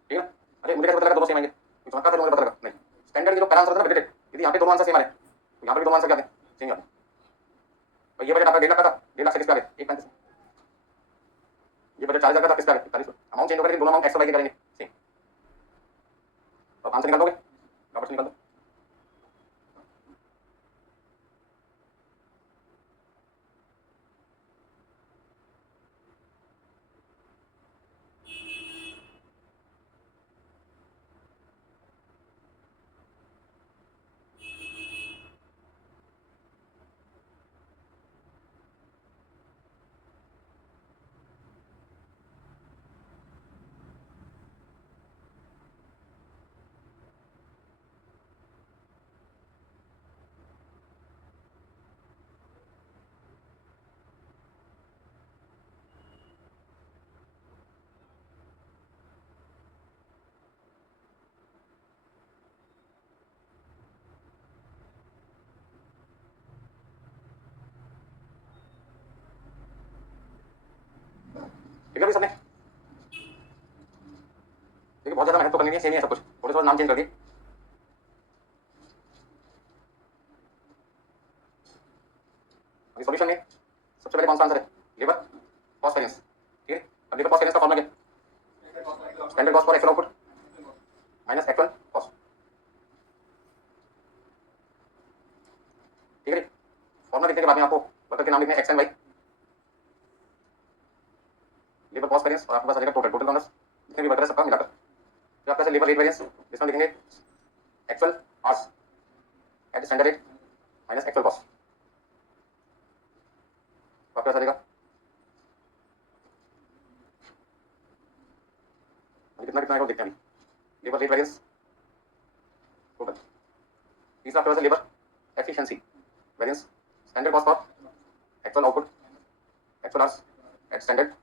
ठीक है। अरे मुझे कैसे पता लगा दोनों सेम आएंगे चमत्कार से मुझे पता लगा नहीं स्टैंडर्ड के जो पहला आंसर था ना रिलेटेड यदि यहाँ पे दोनों आंसर सेम आ रहे तो यहाँ पे भी दोनों आंसर क्या थे सेम आते। तो ये बजट आपका 1.5 लाख का था 1.5 लाख से किसका आ गया 1,35,000। ये बजट 40,000 का था किसका आ गया 41,000। अमाउंट चेंज होगा लेकिन दोनों अमाउंट एक्स वाई के करेंगे सेम। तो आंसर निकाल दोगे वापस निकाल दो। ठीक है सबने देखिए बहुत ज्यादा मेहनत तो करनी नहीं है सेम ही है सब कुछ थोड़े थोड़ा नाम चेंज कर दिए। अभी सॉल्यूशन में सबसे पहले कौन सा आंसर है लेबर कॉस्ट वेरिएंस ठीक है। अब लेबर कॉस्ट वेरिएंस का फॉर्मूला क्या standard cost for actual output minus actual cost ठीक है। फॉर्मूला लिखने के बाद में आपको वर्कर के नाम लिखने X and Y labour cost variance और आपके पास आ जाएगा टोटल टोटल नंबर्स जितने भी वर्कर है सबका मिलाकर फिर आपके पास लेबर रेट वेरिएंस इसमें लिखेंगे actual hours at standard rate minus actual cost आपके पास आ जाएगा कितना कितना आएगा देखते हैं अभी लेबर रेट वेरिएंस टोटल। तीसरा आपके पास labour efficiency variance standard cost for actual output actual hours at standard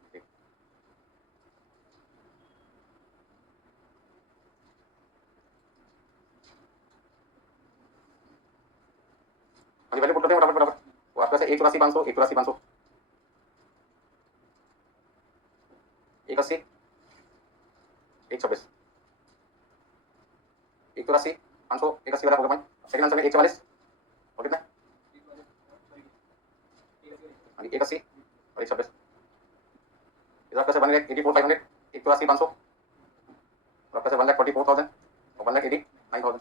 value put करते हैं फटाफट फटाफट वो आपके पास 1,84,500 1,84,500 1,80 1,26 1,84,500 1,80 वाला होगा पॉइंट। सेकंड आंसर में 1,44 और कितना 1,80 और 1,26 इधर आपका से 1,84,500 1,84,500 और आपका से 1,44,000 और 1,89,000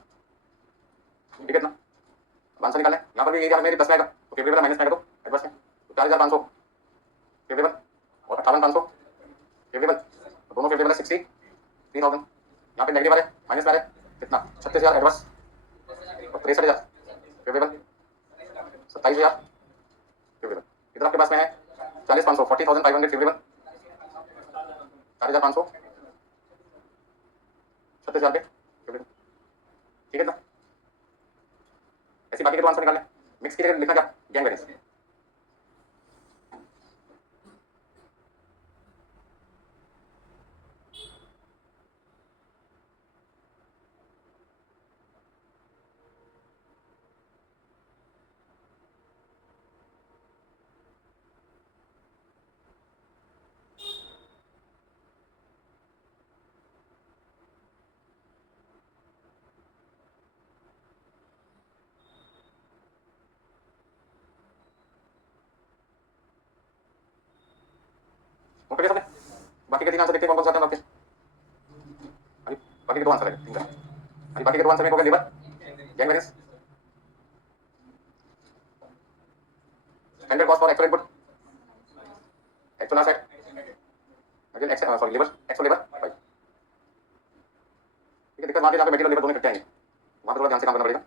ठीक है ना। आंसर निकालें यहाँ पर भी एरिया मेरे 10 में आएगा तो फेवरेबल माइनस में आएगा तो एडवर्स में तो 4,500 फेवरेबल और 58,500 फेवरेबल दोनों फेवरेबल है 63,000 यहाँ पे नेगेटिव आ रहा है माइनस में आ रहा है कितना 36,000 एडवर्स और 63,000 फेवरेबल 27,000 फेवरेबल। इधर आपके पास में है 40,500 40,500 फेवरेबल 4,500 36,000 पे फेवरेबल। ठीक है ना, ऐसी बाकी के दो आंसर निकालने मिक्स की जगह लिखना क्या गैंग वेरिएंस। ओके सबने बाकी के तीन आंसर देखते हैं कौन कौन से आते हैं आपके। अभी बाकी के दो आंसर है तीन का। अभी बाकी के दो आंसर में हो गया labour gang variance standard cost for actual input actual asset material x sorry labour actual labour भाई। ठीक है, दिक्कत वहां पे जहां पे मटेरियल लेबर दोनों इकट्ठे आएंगे वहां पे थोड़ा ध्यान से काम करना पड़ेगा।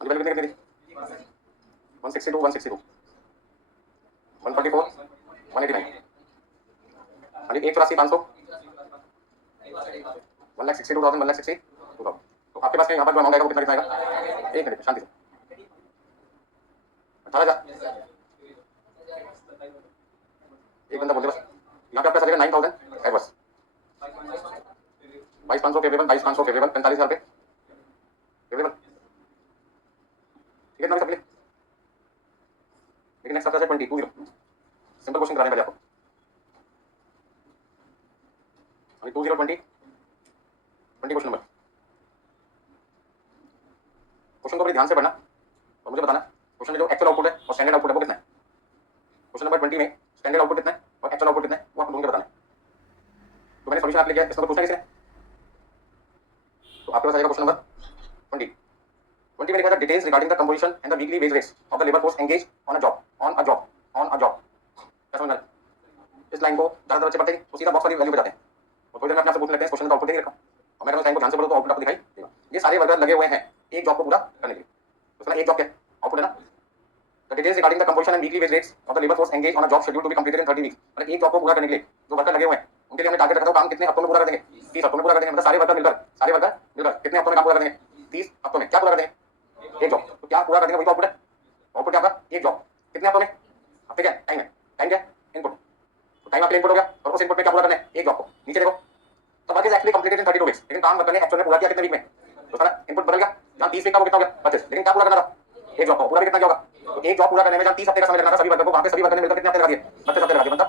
अभी वैल्यू कितनी कितनी 162 142 144 189 अभी 184,500 1,62,000 1,62,000। तो आपके पास में यहाँ पर जो अमाउंट आएगा वो कितना कितना आएगा एक मिनट शांति से 18,000 एक बंदा बोलते बस यहाँ पे आपका चलेगा 9,000 एडवर्स 22,500 फेवरेबल 22,500 फेवरेबल 45,000 पे फेवरेबल। ठीक है ना सब लेकिन नेक्स्ट आपका 22 सिंपल क्वेश्चन कराने वाले आपको अभी 2020 क्वेश्चन नंबर। क्वेश्चन को बड़ी ध्यान से पढ़ना और मुझे बताना क्वेश्चन में जो एक्चुअल आउटपुट है और स्टैंडर्ड आउटपुट है वो कितना है। क्वेश्चन नंबर 20 में स्टैंडर्ड आउटपुट कितना है और एक्चुअल आउटपुट कितना है वो आपको ढूंढ के बताना है। तो मैंने सॉल्यूशन आपके लिए इसमें पूछना किसी ने तो आपके पास आएगा क्वेश्चन नंबर 20 में लिखा था details regarding the composition and the weekly wage rates of the labour force engage on a job क्या समझ में इस लाइन को ज्यादातर बच्चे पढ़ते हैं तो सीधा बॉक्स वाली वैल्यू पे जाते हैं और थोड़ी देर में अपने आपसे पूछने लगते हैं क्वेश्चन का आउटपुट नहीं लिखा और मैं लाइन को ध्यान से पढ़ो तो आउटपुट आपको दिखाई देगा। ये सारे वर्कर लगे हुए हैं एक जॉब को पूरा करने के लिए तो एक जॉब क्या आउटपुट है ना। The details regarding the composition and weekly wage rates of the labor force engaged on a job scheduled to be completed in 30 weeks। मतलब एक जॉब को पूरा करने के लिए जो वर्कर लगे हुए हैं उनके लिए हमने टारगेट रखा था काम कितने हफ्तों में पूरा कर देंगे 30 हफ्तों में पूरा कर देंगे। मतलब सारे वर्कर मिलकर कितने हफ्तों में काम पूरा कर देंगे 30 हफ्तों में क्या पूरा कर देंगे एक जॉब। तो क्या पूरा कर देंगे वही तो आउटपुट है। आउटपुट क्या होगा एक जॉब कितने हफ्तों में हफ्ते क्या टाइम है टाइम क्या इनपुट तो टाइम आपके इनपुट हो गया और उस इनपुट में क्या पूरा करना है एक जॉब को। नीचे देखो तो work is actually completed in 32 वीक्स लेकिन काम वर्कर ने एक्चुअल में पूरा किया कितने वीक में तो सारा इनपुट बदल गया जहां 30 वीक का वो कितना हो गया 25 लेकिन क्या पूरा करना था एक जॉब को पूरा भी कितना क्या होगा तो एक जॉब पूरा करने में जहां 30 हफ्ते का समय लगना था सभी वर्कर को वहां पे सभी वर्कर ने मिलकर कितने हफ्ते लगा दिए 32 हफ्ते लगा दिए। मतलब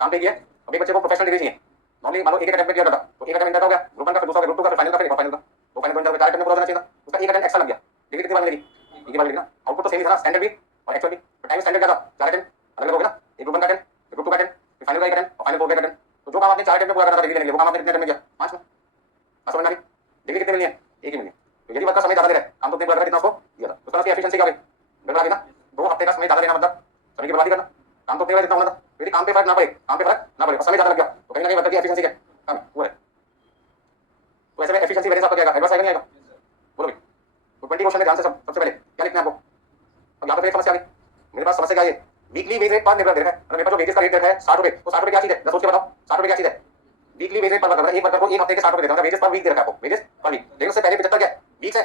काम पे किया अब एक बच्चे को प्रोफेशनल डिग्री चाहिए नॉर्मली मान लो एक अटेम्प्ट में किया था तो एक अटेम्प्ट हो गया ग्रुप 1 का फिर दूसरा ग्रुप 2 का फिर फाइनल का फिर फाइनल का तो फाइनल में चार अटेम्प्ट पूरा करना चाहिए था उसका एक अटेम्प्ट एक्स्ट्रा लग गया डिग्री कितनी बार मिलेगी एक ही बार मिलेगी ना। आउटपुट तो सेम ही था ना स्टैंडर्ड भी और एक्चुअल भी टाइम स्टैंडर्ड क्या था चार अटेम्प्ट अलग अलग हो गया ना एक ग्रुप 1 का अटेम्प्ट एक ग्रुप 2 का अटेम्प्ट फिर फाइनल का एक अटेम्प्ट और फाइनल 4 का अटेम्प्ट तो जो काम आपने चार अटेम्प्ट में पूरा करना था डिग्री लेने के लिए वो काम आपने कितने अटेम्प्ट में किया 5 में समझ में आ गई डिग्री कितने मिलनी है एक ही मिलनी है। तो यदि वर्कर समय ज्यादा ले रहा है काम तो कितने कितना उसको दिया था उसका एफिशिएंसी क्या होगी गड़बड़ा गई ना 2 हफ्ते का समय ज्यादा लेना मतलब समय की बर्बादी करना काम तो कितना होना था यदि काम पे फर्क ना पड़े काम पे फर्क ना पड़े और समय ज्यादा लग गया तो कहीं ना कहीं वर्कर की एफिशिएंसी क्या कम है वो है। तो ऐसे में एफिशिएंसी वेरिएंस आपका क्या आएगा एडवर्स आएगा नहीं आएगा बोलो भाई। तो 20 क्वेश्चन में ध्यान से सबसे पहले क्या लिखना है आपको। अब यहाँ पे समस्या आ गई मेरे पास समस्या क्या है वीकली वेज रेट पर निर्भर दे रहा है मतलब मेरे पास जो वेजेस का रेट है 60 रुपए तो 60 रुपए क्या चीज है जरा सोच के बताओ 60 रुपए क्या चीज है वीकली वेज रेट पर वर्कर एक वर्कर को एक हफ्ते के 60 रुपए देता है वेजेस पर वीक दे रखा है आपको वेजेस पर वीक लेकिन उससे पहले 75 क्या वीक्स है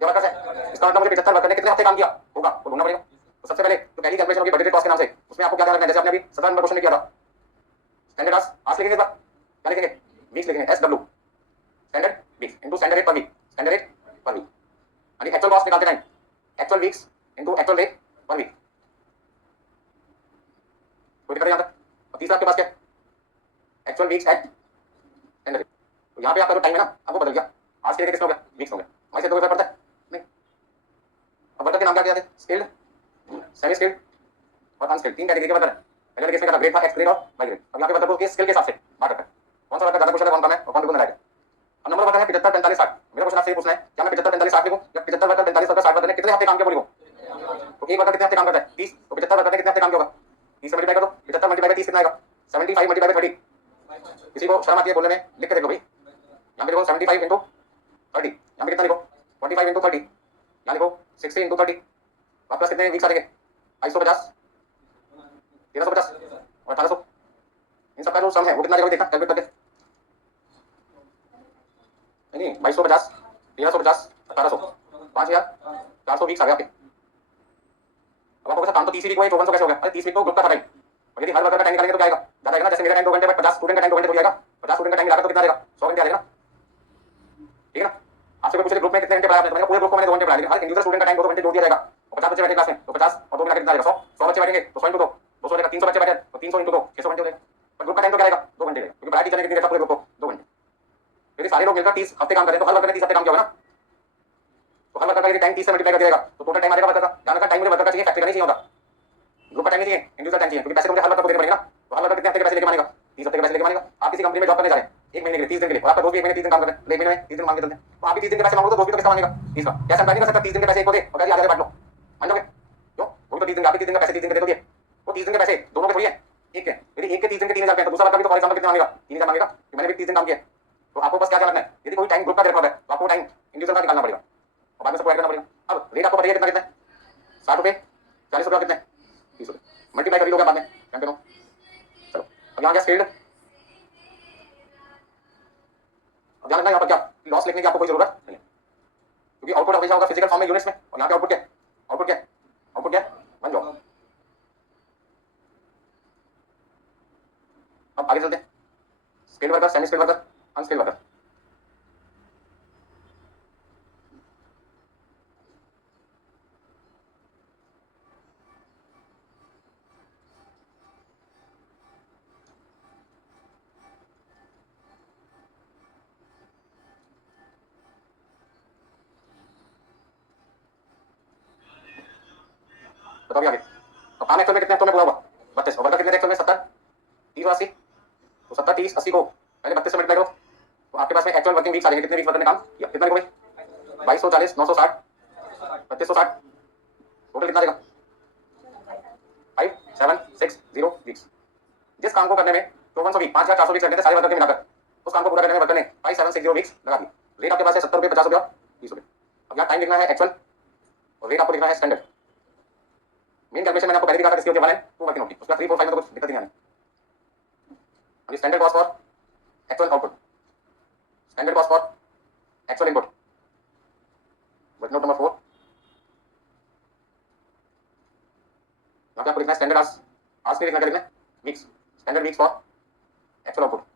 या वर्कर्स है इसका मतलब मुझे 75 वर्कर ने कितने हफ्ते काम किया होगा वो ढूंढना पड़ेगा। तो सबसे पहले तो पहली कैलकुलेशन होगी बजटेड कॉस्ट के नाम से उसमें आपको क्या ध्यान रखना है जैसे आपने अभी 17 नंबर क्वेश्चन में किया था स्टैंडर्ड आज लिखेंगे इस बार क्या लिखेंगे वीक्स लिखेंगे SW standard weeks into standard rate per week standard rate per week यानी एक्चुअल कॉस्ट निकालते time actual weeks into actual rate per week कोई दिक्कत है यहां तक। और तीसरा आपके पास क्या actual weeks at standard rate तो यहां पे आपका जो टाइम है ना अब वो बदल गया आज के किसमें हो गया वीक्स हो गया वैसे तो फर्क पड़ता है नहीं। अब वर्कर के नाम क्या क्या थे स्किल्ड सेमी स्किल्ड और अनस्किल्ड तीन कैटेगरी के वर्कर है। पहले केस में क्या ग्रेड था एक्स ग्रेड और वाई ग्रेड। अब यहां पे वर्कर को स्किल के हिसाब से बांट रखा है कौन सा वर्कर ज्यादा कुशल है कौन कम है और कौन दुगना रहेगा अब नंबर वर्कर है 75 45 60। मेरा क्वेश्चन आपसे ये पूछना है क्या मैं 75 45 60 लिखूं या 75 वर्कर 45 वर्कर 60 वर्कर ने कितने हफ्ते काम किया वो लिखूं? तो एक वर्कर कितने हफ्ते काम करता है 30, तो 75 वर्कर ने कितने हफ्ते काम किया होगा 30 से मल्टीप्लाई कर दो, 75 मल्टीप्लाई बाय 30 कितना आएगा 75 मल्टीप्लाई बाय 30। किसी को शर्म आती है बोलने में, लिख के देख लो भाई। यहाँ पे लिखो 75 इंटू 30, यहाँ पे कितना लिखो 25 इंटू 30, यहाँ लिखो 60 इंटू 30। आपके पास कितने वीक्स आ जाएंगे 2250, 1350 और 1800। इन सबका जो सम है वो कितना आ जाएगा देखना कैलकुलेट करके। नहीं 2250, 1350, 1800, 5400 वीक्स आ गए आपके। अब आपको काम तो 30 वीक हुआ 5400 कैसे हो गया? अरे 30 वीक तो ग्रुप का था टाइम, और यदि हर वर्कर का टाइम निकालेंगे तो क्या आएगा? ज्यादा आएगा ना। जैसे मेरा टाइम 2 घंटे, 50 स्टूडेंट का टाइम 2 घंटे हो जाएगा, 50 स्टूडेंट का टाइम मिलाकर तो कितना आएगा 100 घंटे आ जाएगा ना, ठीक है ना। आपसे कोई पूछे ग्रुप में कितने घंटे पढ़ाया आपने, पूरे ग्रुप को मैंने 2 घंटे पढ़ा दिया, हर इंडिविजुअल स्टूडेंट का टाइम 2 घंटे जोड़ दिया जाएगा। और 50 बच्चे बैठे क्लास में तो 50 और 2 मिलाकर कितना आएगा 100, 100 बच्चे बैठेंगे तो 100 इंटू 2 200 रहेगा, 300 बच्चे बैठे तो 300 इंटू 2 600 घंटे हो जाएगा। पर ग्रुप का टाइम तो क्या रहेगा 2 घंटे रहेगा, क्योंकि पढ़ाई टीचर ने कितनी देर पूरे ग्रुप को 2 घंटे। यदि सारे लोग मिलकर 30 हफ्ते काम करें तो हर वर्कर ने 30 हफ्ते काम किया होगा ना, तो हर वर्कर का यदि टाइम 30 से मल्टीप्लाई कर दिया तो टोटल टाइम आ जाएगा वर्कर का। ध्यान रखना टाइम मुझे वर्कर का चाहिए, फैक्ट्री का नहीं चाहिए होता, ग्रुप का टाइम नहीं चाहिए, इंडिविजुअल टाइम चाहिए, क्योंकि पैसे तो मुझे हर वर्कर को देने पड़ेंगे ना। तो हर वर्कर कितने हफ्ते के पैसे लेके मानेगा 30 हफ्ते के पैसे लेके मानेगा। आप किसी कंपनी में जॉब करने जा रहे हैं 1 महीने के लिए 30 दिन के लिए, और आपका दोस्त भी 1 महीने 30 दिन काम कर रहे हैं, 1 महीने में 30 दिन मांग के चलते हैं, तो आप भी 30 दिन के पैसे मांगोगे तो दोस्त भी तो कितना मांगेगा 30 का। क्या समझ नहीं कर सकता 30 दिन के पैसे एक को दे और कहीं आगे बांट लो, मान जाओगे क्यों? वो तो 30 दिन, आप भी 30 दिन का पैसे 30 दिन के दे दोगे, वो 30 दिन के पैसे दोनों के थोड़ी है, एक है। यदि एक के 30 दिन के 3000 रुपए तो दूसरा वर्कर भी तो फॉर एग्जांपल कितना मांगेगा 3000 मांगेगा, कि मैंने भी 30 दिन काम किया। तो आपको बस क्या ध्यान रखना है, यदि कोई टाइम ग्रुप का दे रखा है तो आपको टाइम इंडिविजुअल का निकालना पड़ेगा और बाद में सबको ऐड करना पड़ेगा। अब रेट आपको बताइए कितना कितना है 60 रुपए 40 रुपए कितने 30 रुपए, मल्टीप्लाई कर दोगे बाद में कंटिन्यू। चलो अब यहाँ क्या स्केल्ड, अब ध्यान रखना यहाँ पर क्या लॉस लिखने की आपको कोई जरूरत नहीं है, क्योंकि आउटपुट हमेशा होगा फिजिकल फॉर्म में यूनिट्स में, और यहाँ पे आउटपुट क्या है आउटपुट क्या है आउटपुट क्या है 1 जॉब। अब आगे चलते हैं, skilled worker, semi skilled worker, unskilled worker. बताओ आगे। अब काम एक्चुअल में कितने हफ्तों में पूरा हुआ 32, और वर्कर कितने एक्चुअल में 70 30 और 80, तो 70 30 80 को पहले 32 से मल्टीप्लाई करो तो आपके पास में एक्चुअल वर्किंग वीक्स आ जाएंगे, कितने वीक्स वर्कर ने काम किया, कितना लिखो भाई 2240 960 3260, टोटल कितना देगा 5760 वीक्स। जिस काम को करने में 5400 वीक 5400 वीक्स लगते थे सारे वर्कर के मिलाकर, उस काम को पूरा करने में वर्कर ने 5760 वीक्स लगा दी। रेट आपके पास है 70 रुपए 50 रुपए और 20 रुपए। अब यहाँ टाइम लिखना है एक्चुअल और रेट आपको लिखना है स्टैंडर्ड। मेन कैलकुलेशन मैंने आपको पहले भी कहा था किसकी होती है 2 वर्किंग होती है, उसका 3 4 5 में तो कुछ दिक्कत नहीं आनी। Standard cost for actual output, standard cost for actual input, work note number 4। यहाँ पे आपको लिखना है स्टैंडर्ड आवर्स, आवर्स नहीं लिखना, क्या लिखना है weeks, standard weeks for actual output.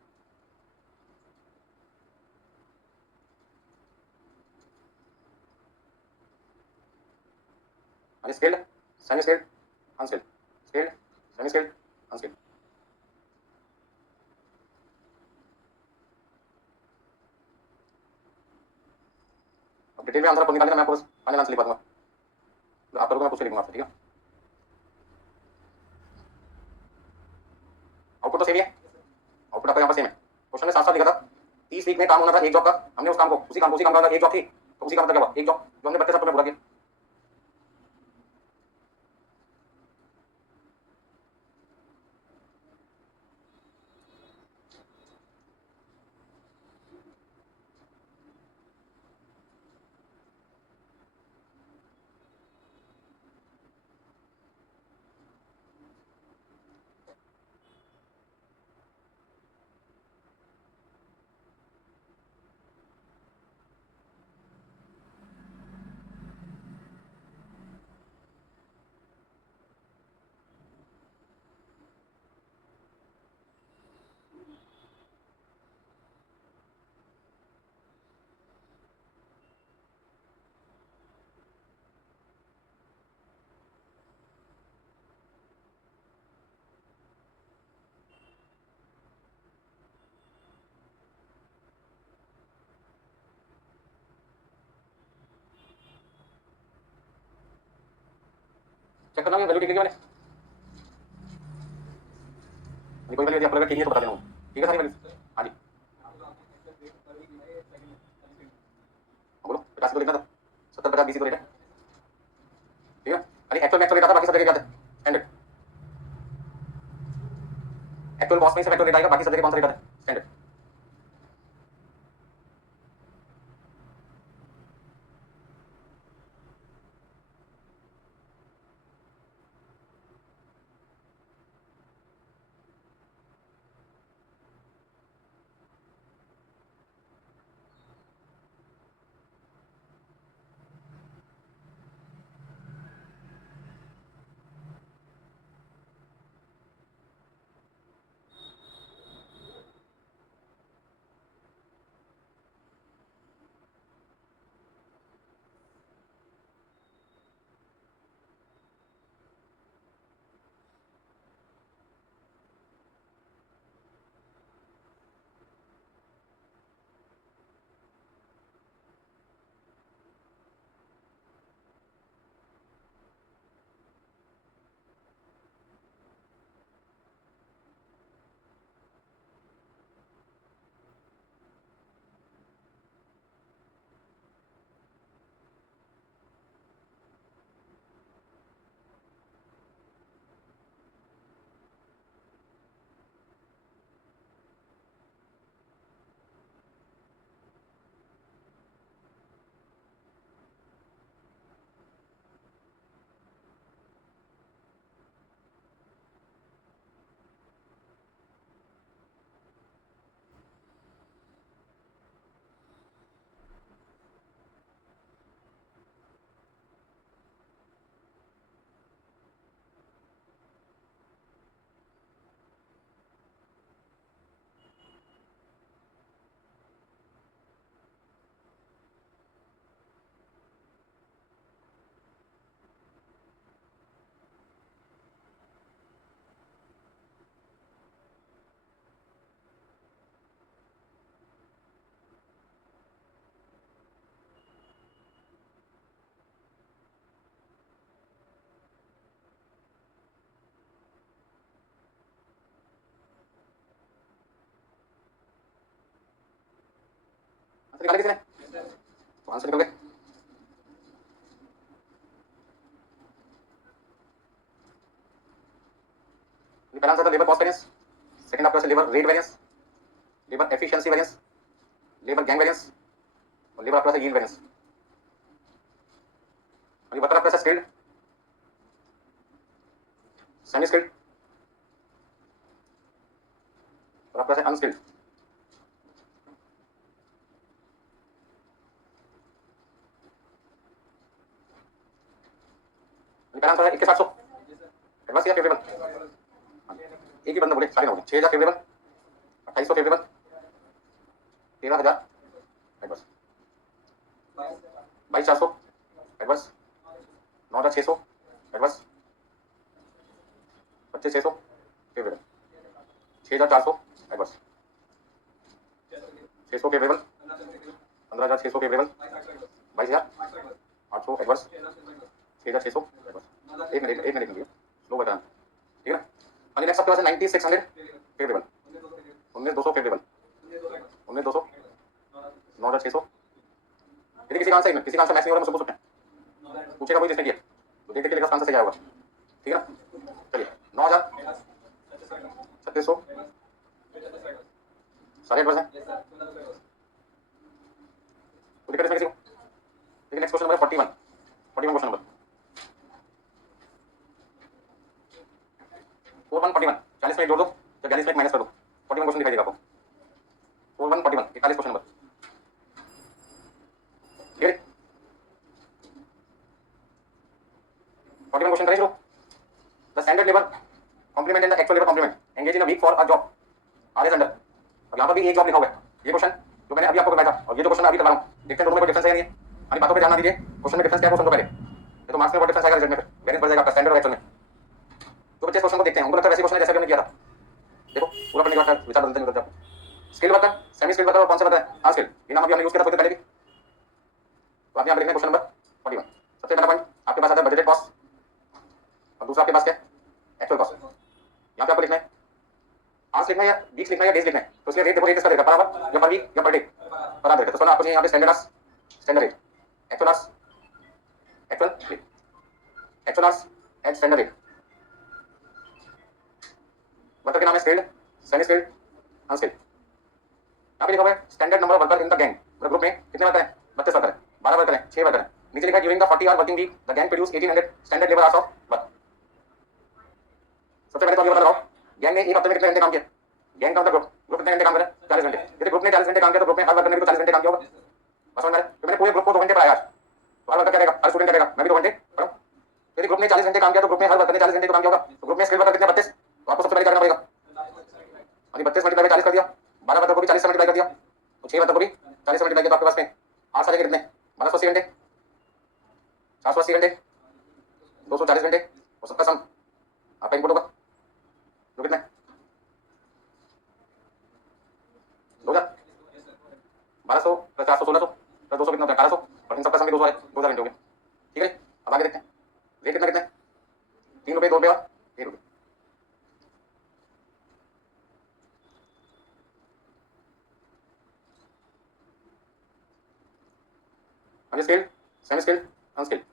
Skilled semi skilled unskilled, skilled semi skilled unskilled. अब डिटेल में आंसर आपको निकालना, मैं आपको फाइनल आंसर लिखा दूंगा, आप करोगे मैं पूछ के लिखूंगा आपसे, ठीक है। आउटपुट तो सेम ही है, आउटपुट आपका यहाँ पर सेम है। क्वेश्चन में साफ साफ लिखा था 30 वीक में काम होना था एक जॉब का, हमने उस काम को उसी काम का एक जॉब थी तो उसी का मतलब क्या हुआ एक जॉब जो हमने 32 हफ्तों में पूरा किया। चेक करना वैल्यू ठीक है मैंने, कोई वैल्यू यदि आपको लगा ठीक है तो बता देना, ठीक है सारी वैल्यू। हाँ जी तो लिखना था 70 50 20 तो रेट है, ठीक है। अरे एक्चुअल में एक्चुअल रेट आता, बाकी सब जगह क्या आता है स्टैंडर्ड। एक्चुअल कॉस्ट में सिर्फ एक्चुअल रेट आएगा, बाकी सब जगह कौन सा रेट आता है स्टैंडर्ड। आंसर निकाला किसी ने, तो आंसर निकल गए। पहला आंसर था लेबर कॉस्ट वेरिएंस, सेकंड आपका labour rate variance, labour efficiency variance, labour gang variance और लेबर आपका यील्ड वेरिएंस। और ये वर्कर आपका स्किल्ड, सेमी स्किल्ड और आपका अनस्किल्ड। पहला आंसर है 21,800 एडवांस या फेवरेबल। एक ही बंदा बोले सारे ना बोले। 6,000 फेवरेबल, 2,800 फेवरेबल, 13,000 एडवर्स, 22,400 एडवर्स, 9,600 एडवर्स, 25,600 फेवरेबल, 6,400 एडवर्स, 600 फेवरेबल, 15,600 फेवरेबल, 22,800 एडवर्स, 6,600 एडवर्स। एक मिनट स्लो बताना, ठीक है ना। और नेक्स्ट आपके पास है 9,600 फेवरेबल, 19,200 फेवरेबल, 19,200, 9,600। यदि किसी का आंसर किसी का आंसर मैच नहीं हो रहा मुझसे पूछ सकते हैं, पूछेगा वही जिसने किया, तो देख के आंसर सही आएगा, ठीक है ना। चलिए 9,000, 3,600 सारे एडवर्स हैं, तो दिक्कत इसमें किसी को। देखिए next question number 41, 41 question number 41, 40 में जोड़ दो तो 42 में माइनस कर दो, 41 क्वेश्चन दिखाई देगा आपको। 41, 41 क्वेश्चन नंबर, ठीक है। 41 क्वेश्चन करें शुरू। The standard labour complement and the actual labour complement engage in a week for a job are as under. अब यहाँ पर भी एक जॉब लिखा हुआ है, ये क्वेश्चन जो मैंने अभी आपको बताया था और ये जो क्वेश्चन अभी करवा रहा हूँ, देखते हैं दोनों में कोई डिफरेंस है या नहीं है। हमारी बातों पे ध्यान ना दीजिए, क्वेश्चन में डिफरेंस क्या है वो समझो पहले, ये तो मार्क्स में बहुत डिफरेंस आएगा रिजल्ट में, फिर वेरिएंस बढ़ जाएगा आपका स्टैंडर्ड और एक्चुअल में। तो बच्चे इस क्वेश्चन को देखते हैं, उनको लगता है वैसे क्वेश्चन जैसे हमने किया था। देखो पूरा पढ़ने के बाद विचार बदलते नहीं बदलते आपको। Skill worker, semi skill worker और कौन सा वर्कर है, हाँ स्किल, ये नाम अभी हमने यूज किया था पहले भी। तो आप यहाँ पर लिखना क्वेश्चन नंबर 41। सबसे पहला पॉइंट आपके पास आता है बजटेड कॉस्ट और दूसरा आपके पास क्या है एक्चुअल कॉस्ट। यहाँ पे आपको लिखना है आवर्स लिखना है या वीक्स लिखना है या डेज लिखना है, तो इसलिए रेट देखो, रेट इसका देगा पर आवर या पर वीक या पर डे पर आवर देगा। तो सुना आपको यहाँ पे standard rate, actual hours, actual hours at standard rate. Worker के नाम है स्किल्ड, सेमी स्किल्ड, अनस्किल्ड। यहाँ पे लिखा हुआ है standard number of worker in the gang. Group में कितने वर्कर हैं? 32 वर्कर हैं, 12 वर्कर हैं, 6 वर्कर हैं। नीचे लिखा है during the 40 hour working week the gang produce 1800 standard labour hours of work. सबसे पहले तो ये बता लगाओ गैंग ने एक हफ्ते में कितने घंटे काम किया? गैंग का मतलब ग्रुप कितने घंटे काम करा? 40 घंटे। यदि ग्रुप ने 40 घंटे काम किया तो ग्रुप में हर वर्कर ने भी तो 40 घंटे काम किया होगा। बस समझ में आ रहा है? तो मैंने पूरे ग्रुप को 2 घंटे पढ़ाया आज, तो हर वर्कर क्या करेगा? हर स्टूडेंट क्या करेगा? मैं भी 2 घंटे पढ़ूं। यदि ग्रुप ने 40 घंटे काम किया तो ग्रुप में हर वर्कर ने 40 घंटे काम किया होगा। तो ग्रुप में स्किल वर्कर कितने? 32। तो आपको सबसे पहले क्या करना पड़ेगा? 32 मल्टीप्लाई 40 कर दिया, 12 वर्कर को भी 40 से मल्टीप्लाई कर दिया, तो 6 वर्कर को भी 40 से मल्टीप्लाई किया, तो आपके पास में 8 साल के कितने? 1280 घंटे, 480 घंटे, 240 घंटे और सबका सम आपका इनपुट होगा जो कितना है? 1200 प्लस 400 1600 प्लस 200 कितना होता है? 1800 और इन सबका सम भी 200 है, 2000 घंटे हो गए। ठीक है, अब आगे देखते हैं रेट कितना कितना है? 3 रुपये, 2 रुपये और 1 रुपये। Unskilled, semi skilled, unskilled.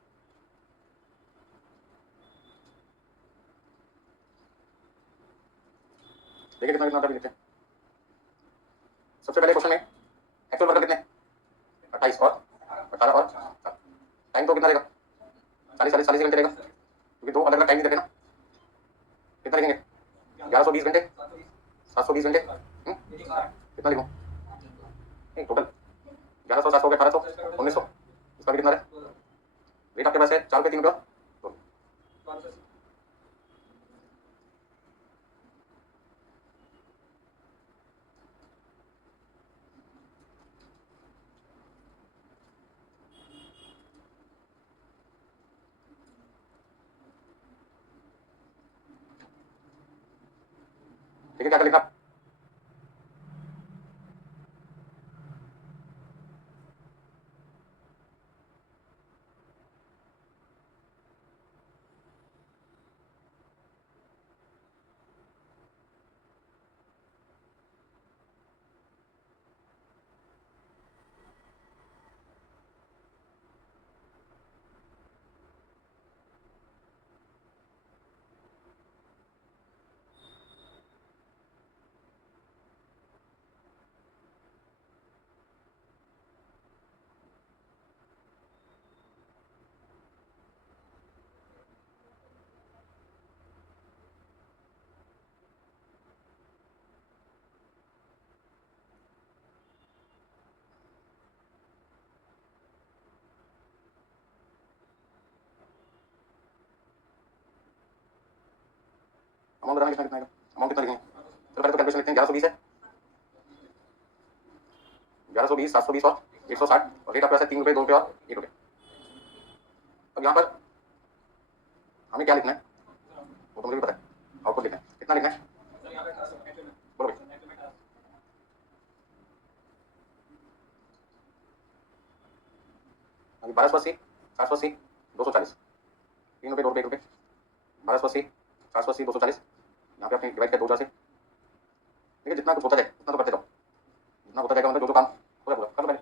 देखिए कितना कितना देखते हैं। सबसे पहले क्वेश्चन में एक्चुअल वर्कर कितने? 28 और 18 और 7। टाइम तो कितना रहेगा? 40 घंटे रहेगा, क्योंकि 2 अलग अलग टाइम नहीं देते ना। कितना लिखेंगे? 1120 घंटे, 720 घंटे, कितना लिखूं? नहीं, टोटल 1100, 700 हो गया, 1800, 1900। इसका भी कितना है? रेट आपके पास है 4 रुपये, 3 रुपये। ठीक है, क्या लिखा? अमाउंट बताना कितना कितना है? अमाउंट कितना लिखेंगे? चलो पहले तो कैलकुलेशन लिखते हैं। 1120 है, 1120, 720 और 160 और रेट आपके पास है 3 रुपये, 2 रुपये और 1 रुपये। अब यहाँ पर हमें क्या लिखना है वो तो मुझे भी पता है। आउटपुट लिखना है, कितना लिखना है? बोलो भाई। अभी 1280, 780, 240, 3 रुपये, 2 रुपये, 1 रुपये। 1280, 780, 240, यहाँ पे आपने डिवाइड किया 2000 से। देखिए जितना कुछ होता जाए उतना तो करते जाओ, जितना होता जाएगा मतलब जो जो काम पूरा पूरा कर लो पहले।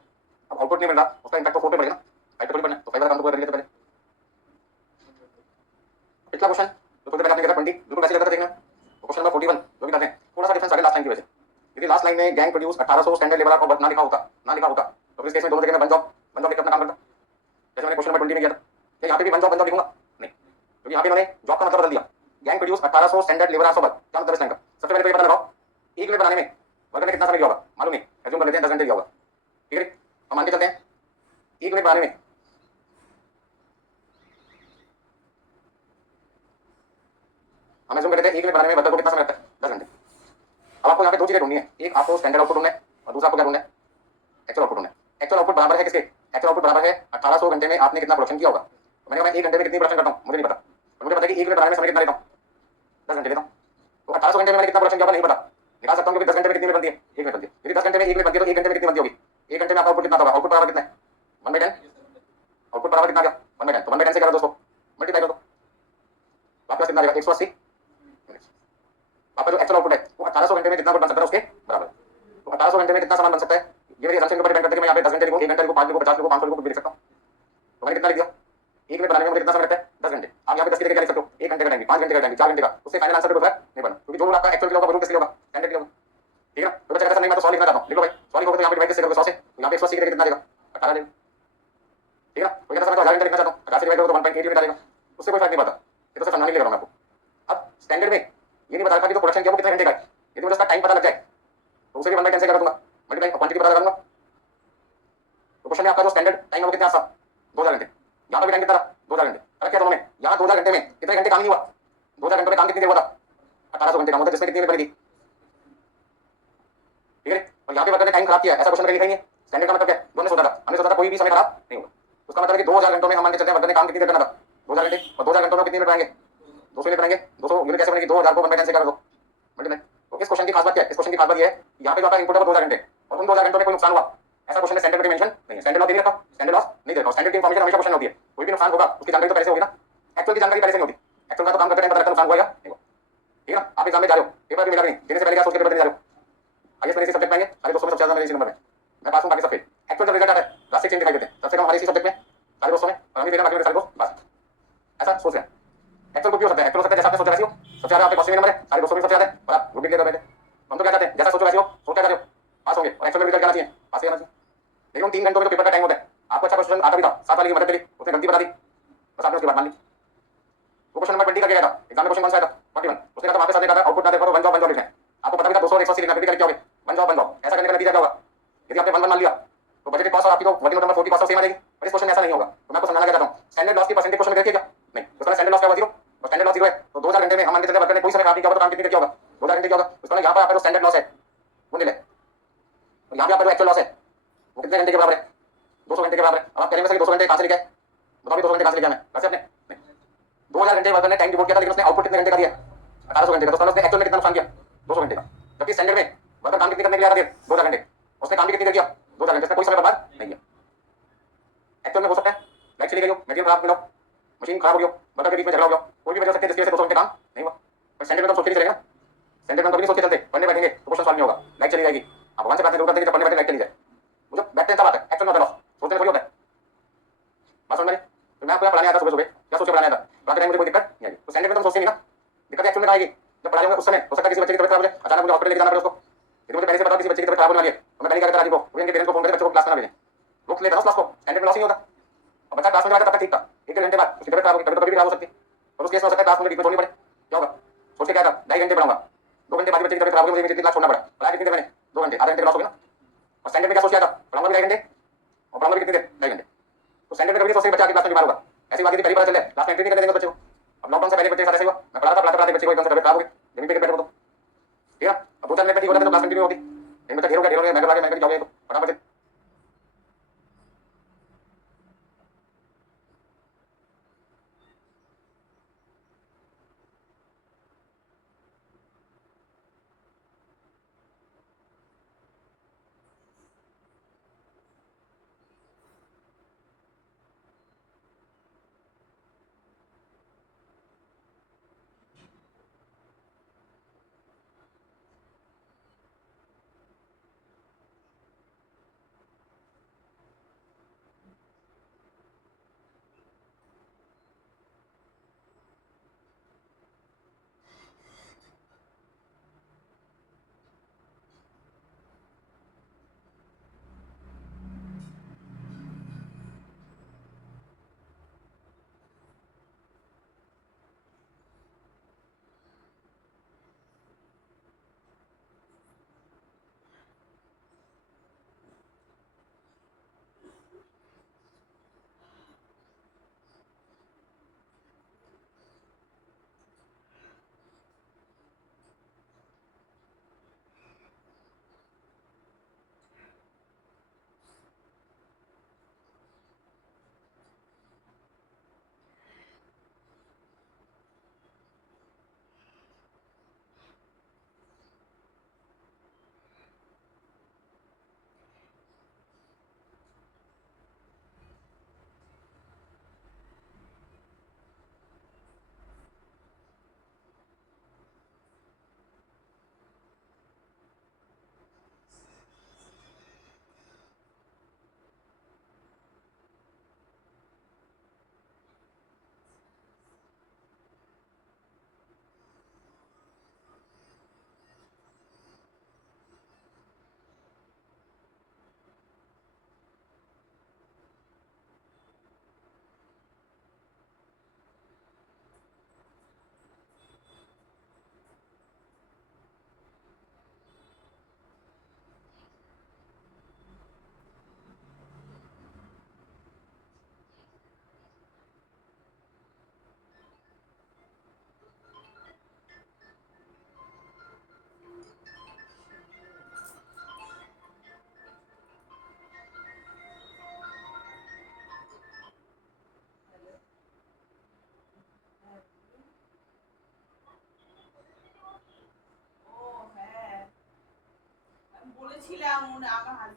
अब आउटपुट नहीं मिल रहा, उसका इंपैक्ट तो 4 पे पड़ेगा ना, 5 पे थोड़ी पड़ना है, तो 5 वाला काम तो पूरा कर लेते पहले। पिछला क्वेश्चन जो थोड़ी पहले आपने करा 20 बिल्कुल वैसे लगा था देखना। क्वेश्चन नंबर 41 जो भी करते हैं, थोड़ा सा डिफरेंस आ गया लास्ट लाइन की वजह से। यदि लास्ट लाइन में gang produce 1800 standard labour our work ना लिखा होता तो इस केस में दोनों जगह में वन जॉब लेकर अपना काम करता, जैसे मैंने क्वेश्चन नंबर 20 में किया था। क्या यहाँ पे भी वन जॉब लिखूंगा? नहीं, क्योंकि यहाँ पे इन्होंने जॉब का मतलब बदल दिया। Gang produce 1800 standard labour hours of work, क्या मतलब इस लाइन का? सबसे पहले तो ये पता लगाओ एक यूनिट बनाने में वर्कर ने कितना समय लिया होगा, मालूम नहीं, एज्यूम कर लेते हैं 10 घंटे लिया होगा। ठीक है, हम मान के चलते हैं एक यूनिट बनाने में हम एज्यूम कर लेते हैं एक यूनिट बनाने में वर्कर को कितना समय लगता है? 10 घंटे। अब आपको यहाँ पे दो चीजें ढूंढनी है, एक आपको स्टैंडर्ड आउटपुट ढूंढना है और दूसरा आपको क्या ढूंढना है? एक्चुअल आउटपुट ढूंढना है। एक्चुअल आउटपुट बराबर है किसके? एक्चुअल आउटपुट बराबर है 1800 घंटे में आपने कितना प्रोडक्शन किया होगा। तो मैंने कहा 1 घंटे में कितनी प्रोडक्शन करता हूँ मुझे नहीं पता, तो मुझे पता है कि एक यूनिट बनाने में समय कितना लेता हूँ, 10 घंटे लेता हूँ। तो 1800 घंटे में मैंने कितना प्रोडक्शन किया होगा नहीं पता, निकाल सकता हूँ क्योंकि 10 घंटे में कितनी बनती है? एक मिनट बनती है। यदि 10 घंटे में एक मिनट बनती है तो 1 घंटे में कितनी बनती होगी? 1 घंटे में आपका आउटपुट कितना होगा? आउटपुट बराबर कितना है? 1/10। आउटपुट बराबर कितना आ गया? 1/10। तो 1/10 से क्या करो दोस्तों, मल्टीप्लाई करो, आपके पास कितना आ जाएगा? 180 मिनट। आपका जो एक्चुअल आउटपुट है वो 1800 घंटे में कितना बन सकता है उसके बराबर। तो 1800 घंटे में कितना सामान बन सकता है ये मेरी असम्पशन के ऊपर डिपेंड करता है कि मैं यहाँ पे 10 घंटे लिखूँ, 1 घंटे लिखूँ, 5 लिखूँ, 50 लिखूँ, 500 लिखूँ, कुछ भी लिख सकता हूँ। कितना लिख दिया, एक में बनाने में मुझे कितना समय लगता है 10 घंटे। आप यहाँ पे 10 की जगह क्या लिख सकते हो, 1 घंटे का टाइम, 5 घंटे का टाइम, 4 घंटे का, उससे फाइनल आंसर पे नहीं बना, क्योंकि जो आपका एक्चुअल किलो होगा वो किस किलो होगा, स्टैंडर्ड किलो। ठीक है ना, तो बच्चा कहता है नहीं मैं तो 100 लिखना चाहता हूँ, लिखो भाई 100 लिखोगे तो यहाँ पे डिवाइड किससे करोगे, 100 से, तो यहाँ पे 180 की जगह कितना देगा, 18 देगा। ठीक है ना, तो कहता है मैं तो 1000 घंटे लिखना चाहता हूँ, 18 से डिवाइड करोगे तो 1.8 यूनिट आ जाएगा, उससे कोई फर्क नहीं पड़ता। ये तो सिर्फ समझाने के लिए कर रहा हूँ मैं आपको। अब स्टैंडर्ड में ये नहीं बता रहा था कि जो प्रोडक्शन किया वो कितने घंटे का है, यदि मुझे उसका टाइम पता लग जाए तो उसे भी 1/10 से कर दूंगा, मल्टीप्लाई क्वांटिटी पता करूंगा। तो क्वेश्चन में आपका जो स्टैंडर्ड टाइम है वो कितना आसान, 2000 घंटे। यहाँ पर भी टाइम कितना था, 2000 घंटे। अरे क्या दोनों में, यहाँ 2000 घंटे में कितने घंटे काम नहीं हुआ, 2000 घंटे में काम कितनी देर हुआ था, 1800 घंटे काम होता है, जिसमें कितनी देर बनेगी। ठीक है, और यहाँ पे वर्कर ने टाइम खराब किया, ऐसा क्वेश्चन कहीं लिखा ही नहीं है। स्टैंडर्ड का मतलब क्या है, दोनों ने सोचा था, हमने सोचा था कोई भी समय खराब नहीं होगा, उसका मतलब है कि 2000 घंटों में हम मान के चलते हैं वर्कर ने काम कितनी देर करना था, 2000 घंटे, और 2000 घंटों में कितनी मिनट बनाएंगे, 200 यूनिट बनाएंगे। 200 यूनिट कैसे बनेगी, 2000 को 1/10 से कर दो मल्टीप्लाई। तो इस क्वेश्चन की खास बात क्या है, इस क्वेश्चन की खास बात ये है कि यहाँ पे जो आपका इनपुट है वो 2000 घंटे, और उन 2000 घंटों में कोई नुकसान हुआ ऐसा क्वेश्चन में स्टैंडर्ड में मेंशन नहीं है। स्टैंडर्ड लॉस दे दिया था, स्टैंडर्ड लॉस नहीं देता, स्टैंडर्ड की इंफॉर्मेशन हमेशा क्वेश्चन होती है, कोई भी नुकसान होगा उसकी जानकारी तो पहले से होगी ना, एक्चुअल की जानकारी पहले से नहीं होती, एक्चुअल का तो काम करते टाइम पता लगता नुकसान हुआ या नहीं हुआ। ठीक है ना, आप एग्जाम में जा रहे हो, पेपर भी मिला नहीं, देने से पहले क्या सोच के पेपर देने जा रहे हो, आइए मेरे इसी सब्जेक्ट में आएंगे, सारे दोस्तों में सबसे ज्यादा मेरे इसी नंबर में, मैं पास हूं बाकी सब फेल। एक्चुअल जब रिजल्ट आता है रास्ते चेंज दिखाई देते हैं, सबसे कम हमारे इसी सब्जेक्ट में सारे दोस्तों में, और हम भी देना बाकी मेरे सारे दोस्त पास, ऐसा सोच रहे हैं। एक्चुअल कुछ भी हो सकता है, एक्चुअल हो सकता है जैसा आपने सोचा वैसे हो, सबसे ज्यादा आपके पॉजिटिव नंबर है, सारे दोस्तों में सबसे ज्यादा है, और आप ग्रुप डिक्लेयर कर बैठे। हम तो क्या चाहते हैं, जैसा सोचो वैसे हो, सोच क्या चाहते हो, पास होंगे, और एक्चुअल में रिजल्ट आना चाहिए, पास ही आना चाहिए। लेकिन उन 3 घंटों में जो पेपर का टाइम होता है, आपको अच्छा क्वेश्चन आता भी था, साथ वाले की मदद करी, उसने गलती बता दी, बस आपने उसकी बात मान ली। वो क्वेश्चन नंबर 20 का क्या था, एग्जाम में क्वेश्चन कौन सा आया था, 41, उसने कहा था वहां पे सामने कहा था आउटपुट ना देखो, वन जॉब लिखना है, आपको पता भी था 200 और 180 लिखना, फिर भी क्या होगे, वन जॉब। ऐसा करने का नतीजा क्या होगा, यदि आपने 1 मान लिया तो बजट कॉस्ट और आपकी तो वर्किंग नंबर 40 कॉस्ट सेम आ जाएगी। पर इस क्वेश्चन में ऐसा नहीं होगा, तो मैं आपको समझाना क्या चाहता हूं, स्टैंडर्ड लॉस की परसेंटेज क्वेश्चन में देखिए क्या, नहीं उसका स्टैंडर्ड लॉस क्या हुआ, 0, और स्टैंडर्ड लॉस 0 है, तो 2000 घंटे में हम मान के चलते वर्कर ने कोई समय खराब नहीं किया तो काम कितनी देर किया होगा, 2000 घंटे क्या होगा, उसका यहाँ पर आपका जो स्टैंडर्ड लॉस है वो नहीं है, और यहाँ पे आपका जो एक्चुअल लॉस है वो कितने घंटे के बराबर है, 200 घंटे के बराबर है। अब आप कहेंगे सर 200 घंटे कहां से लिखा है, बताओ 200 घंटे कहां से लिखा है, वैसे आपने 2000 घंटे वर्कर ने टाइम डिवोट किया था, लेकिन उसने आउटपुट कितने घंटे का दिया, 1800 घंटे का, तो उसने एक्चुअल में कितना नुकसान किया, 200 घंटे का। जबकि स्टैंडर्ड में वर्कर काम कितनी करने के लिए आता है, 2000 घंटे, उसने काम भी कितनी देर किया, 2000 घंटे, उसने कोई समय बर्बाद नहीं किया। एक्चुअल में हो सकता है लाइट चली गई हो, मटेरियल खराब मिला, मशीन खराब हो गई हो, वर्कर के बीच में झगड़ा हो गया, कोई भी वजह हो सकती है जिसकी वजह से 200 घंटे काम नहीं हुआ। पर स्टैंडर्ड में तो सोच के नहीं चलेगा, स्टैंडर्ड में कभी नहीं सोच के चलते, पढ़ने बैठेंगे तो क्वेश्चन सॉल्व नहीं होगा, लाइट चली जाएगी, आप भगवान से प्रार्थना करते हैं कि जब पढ़ने बैठे लाइट चली जाए, मुझे बैठते हैं तब आता है, एक्चुअल में होता है, सोचने में थोड़ी होता है। बात समझ में नहीं, तो मैं आपको यहाँ पढ़ाने आता सुबह सुबह, क्या सोच के पढ़ाने आता, पढ़ाते टाइम मुझे कोई दिक्कत नहीं आई, तो स्टैंडर्ड में तो सोचते नहीं ना, दिक्कत एक्चुअल में आएगी जब पढ़ाई होंगे उस समय। हो सकता है किसी बच्चे की तबियत खराब हो जाए, अचानक मुझे हॉस्पिटल लेके जाना पड़े उसको, यदि मुझे पहले से पता किसी बच्चे की तबियत खराब होने वाली है तो मैं पहले क्या करता राजी को, उनके पेरेंट्स को फोन करके बच्चों को क्लास में ना भेजें, रोक लेता ना क्लास को, स्टैंडर्ड में लॉस नहीं होता। और बच्चा क्लास में जाता तब तक ठीक था, 1 घंटे बाद उसकी तबियत खराब होगी, तबियत कभी भी खराब हो सकती है, और उस केस में हो सकता है क्लास में बीच में छोड़नी पड़े, क्या होगा, सोच के क्या था 2.5 घंटे पढ़ाऊंगा, 2 घंटे बाद बच्चे की तबियत खराब होगी, मुझे क्लास छोड़ना पड़ा, पढ़ा कितनी देर मैंने, 2 घंटे, आधे घंटे लॉस हो गया ना। और स्टैंडर्ड में क्या सोच किया था, पढ़ाऊंगा भी 2.5 घंटे और पढ़ाऊंगा भी कितनी देर, 2.5 घंटे। तो स्टैंडर्ड में कभी नहीं सोच बच्चा आगे क्लास में बीमार होगा, ऐसी बात यदि पहली बार चले क्लास में एंट्री नहीं करने देंगे बच्चे को। अब लॉकडाउन से पहले बच्चे के साथ ऐसा हुआ, मैं पढ़ाते बच्चे को एकदम से तबियत खराब हो गई, जमीन पे गिर बैठे वो तो, ठीक है। अब 2-4 मिनट में ठीक हो जाता तो क्लास कंटिन्यू होती, लेकिन बच्चा ढेर हो गया, मैं घबरा गया, मैं जाओगे तो फटाफट उन्होंने आकर हाजिर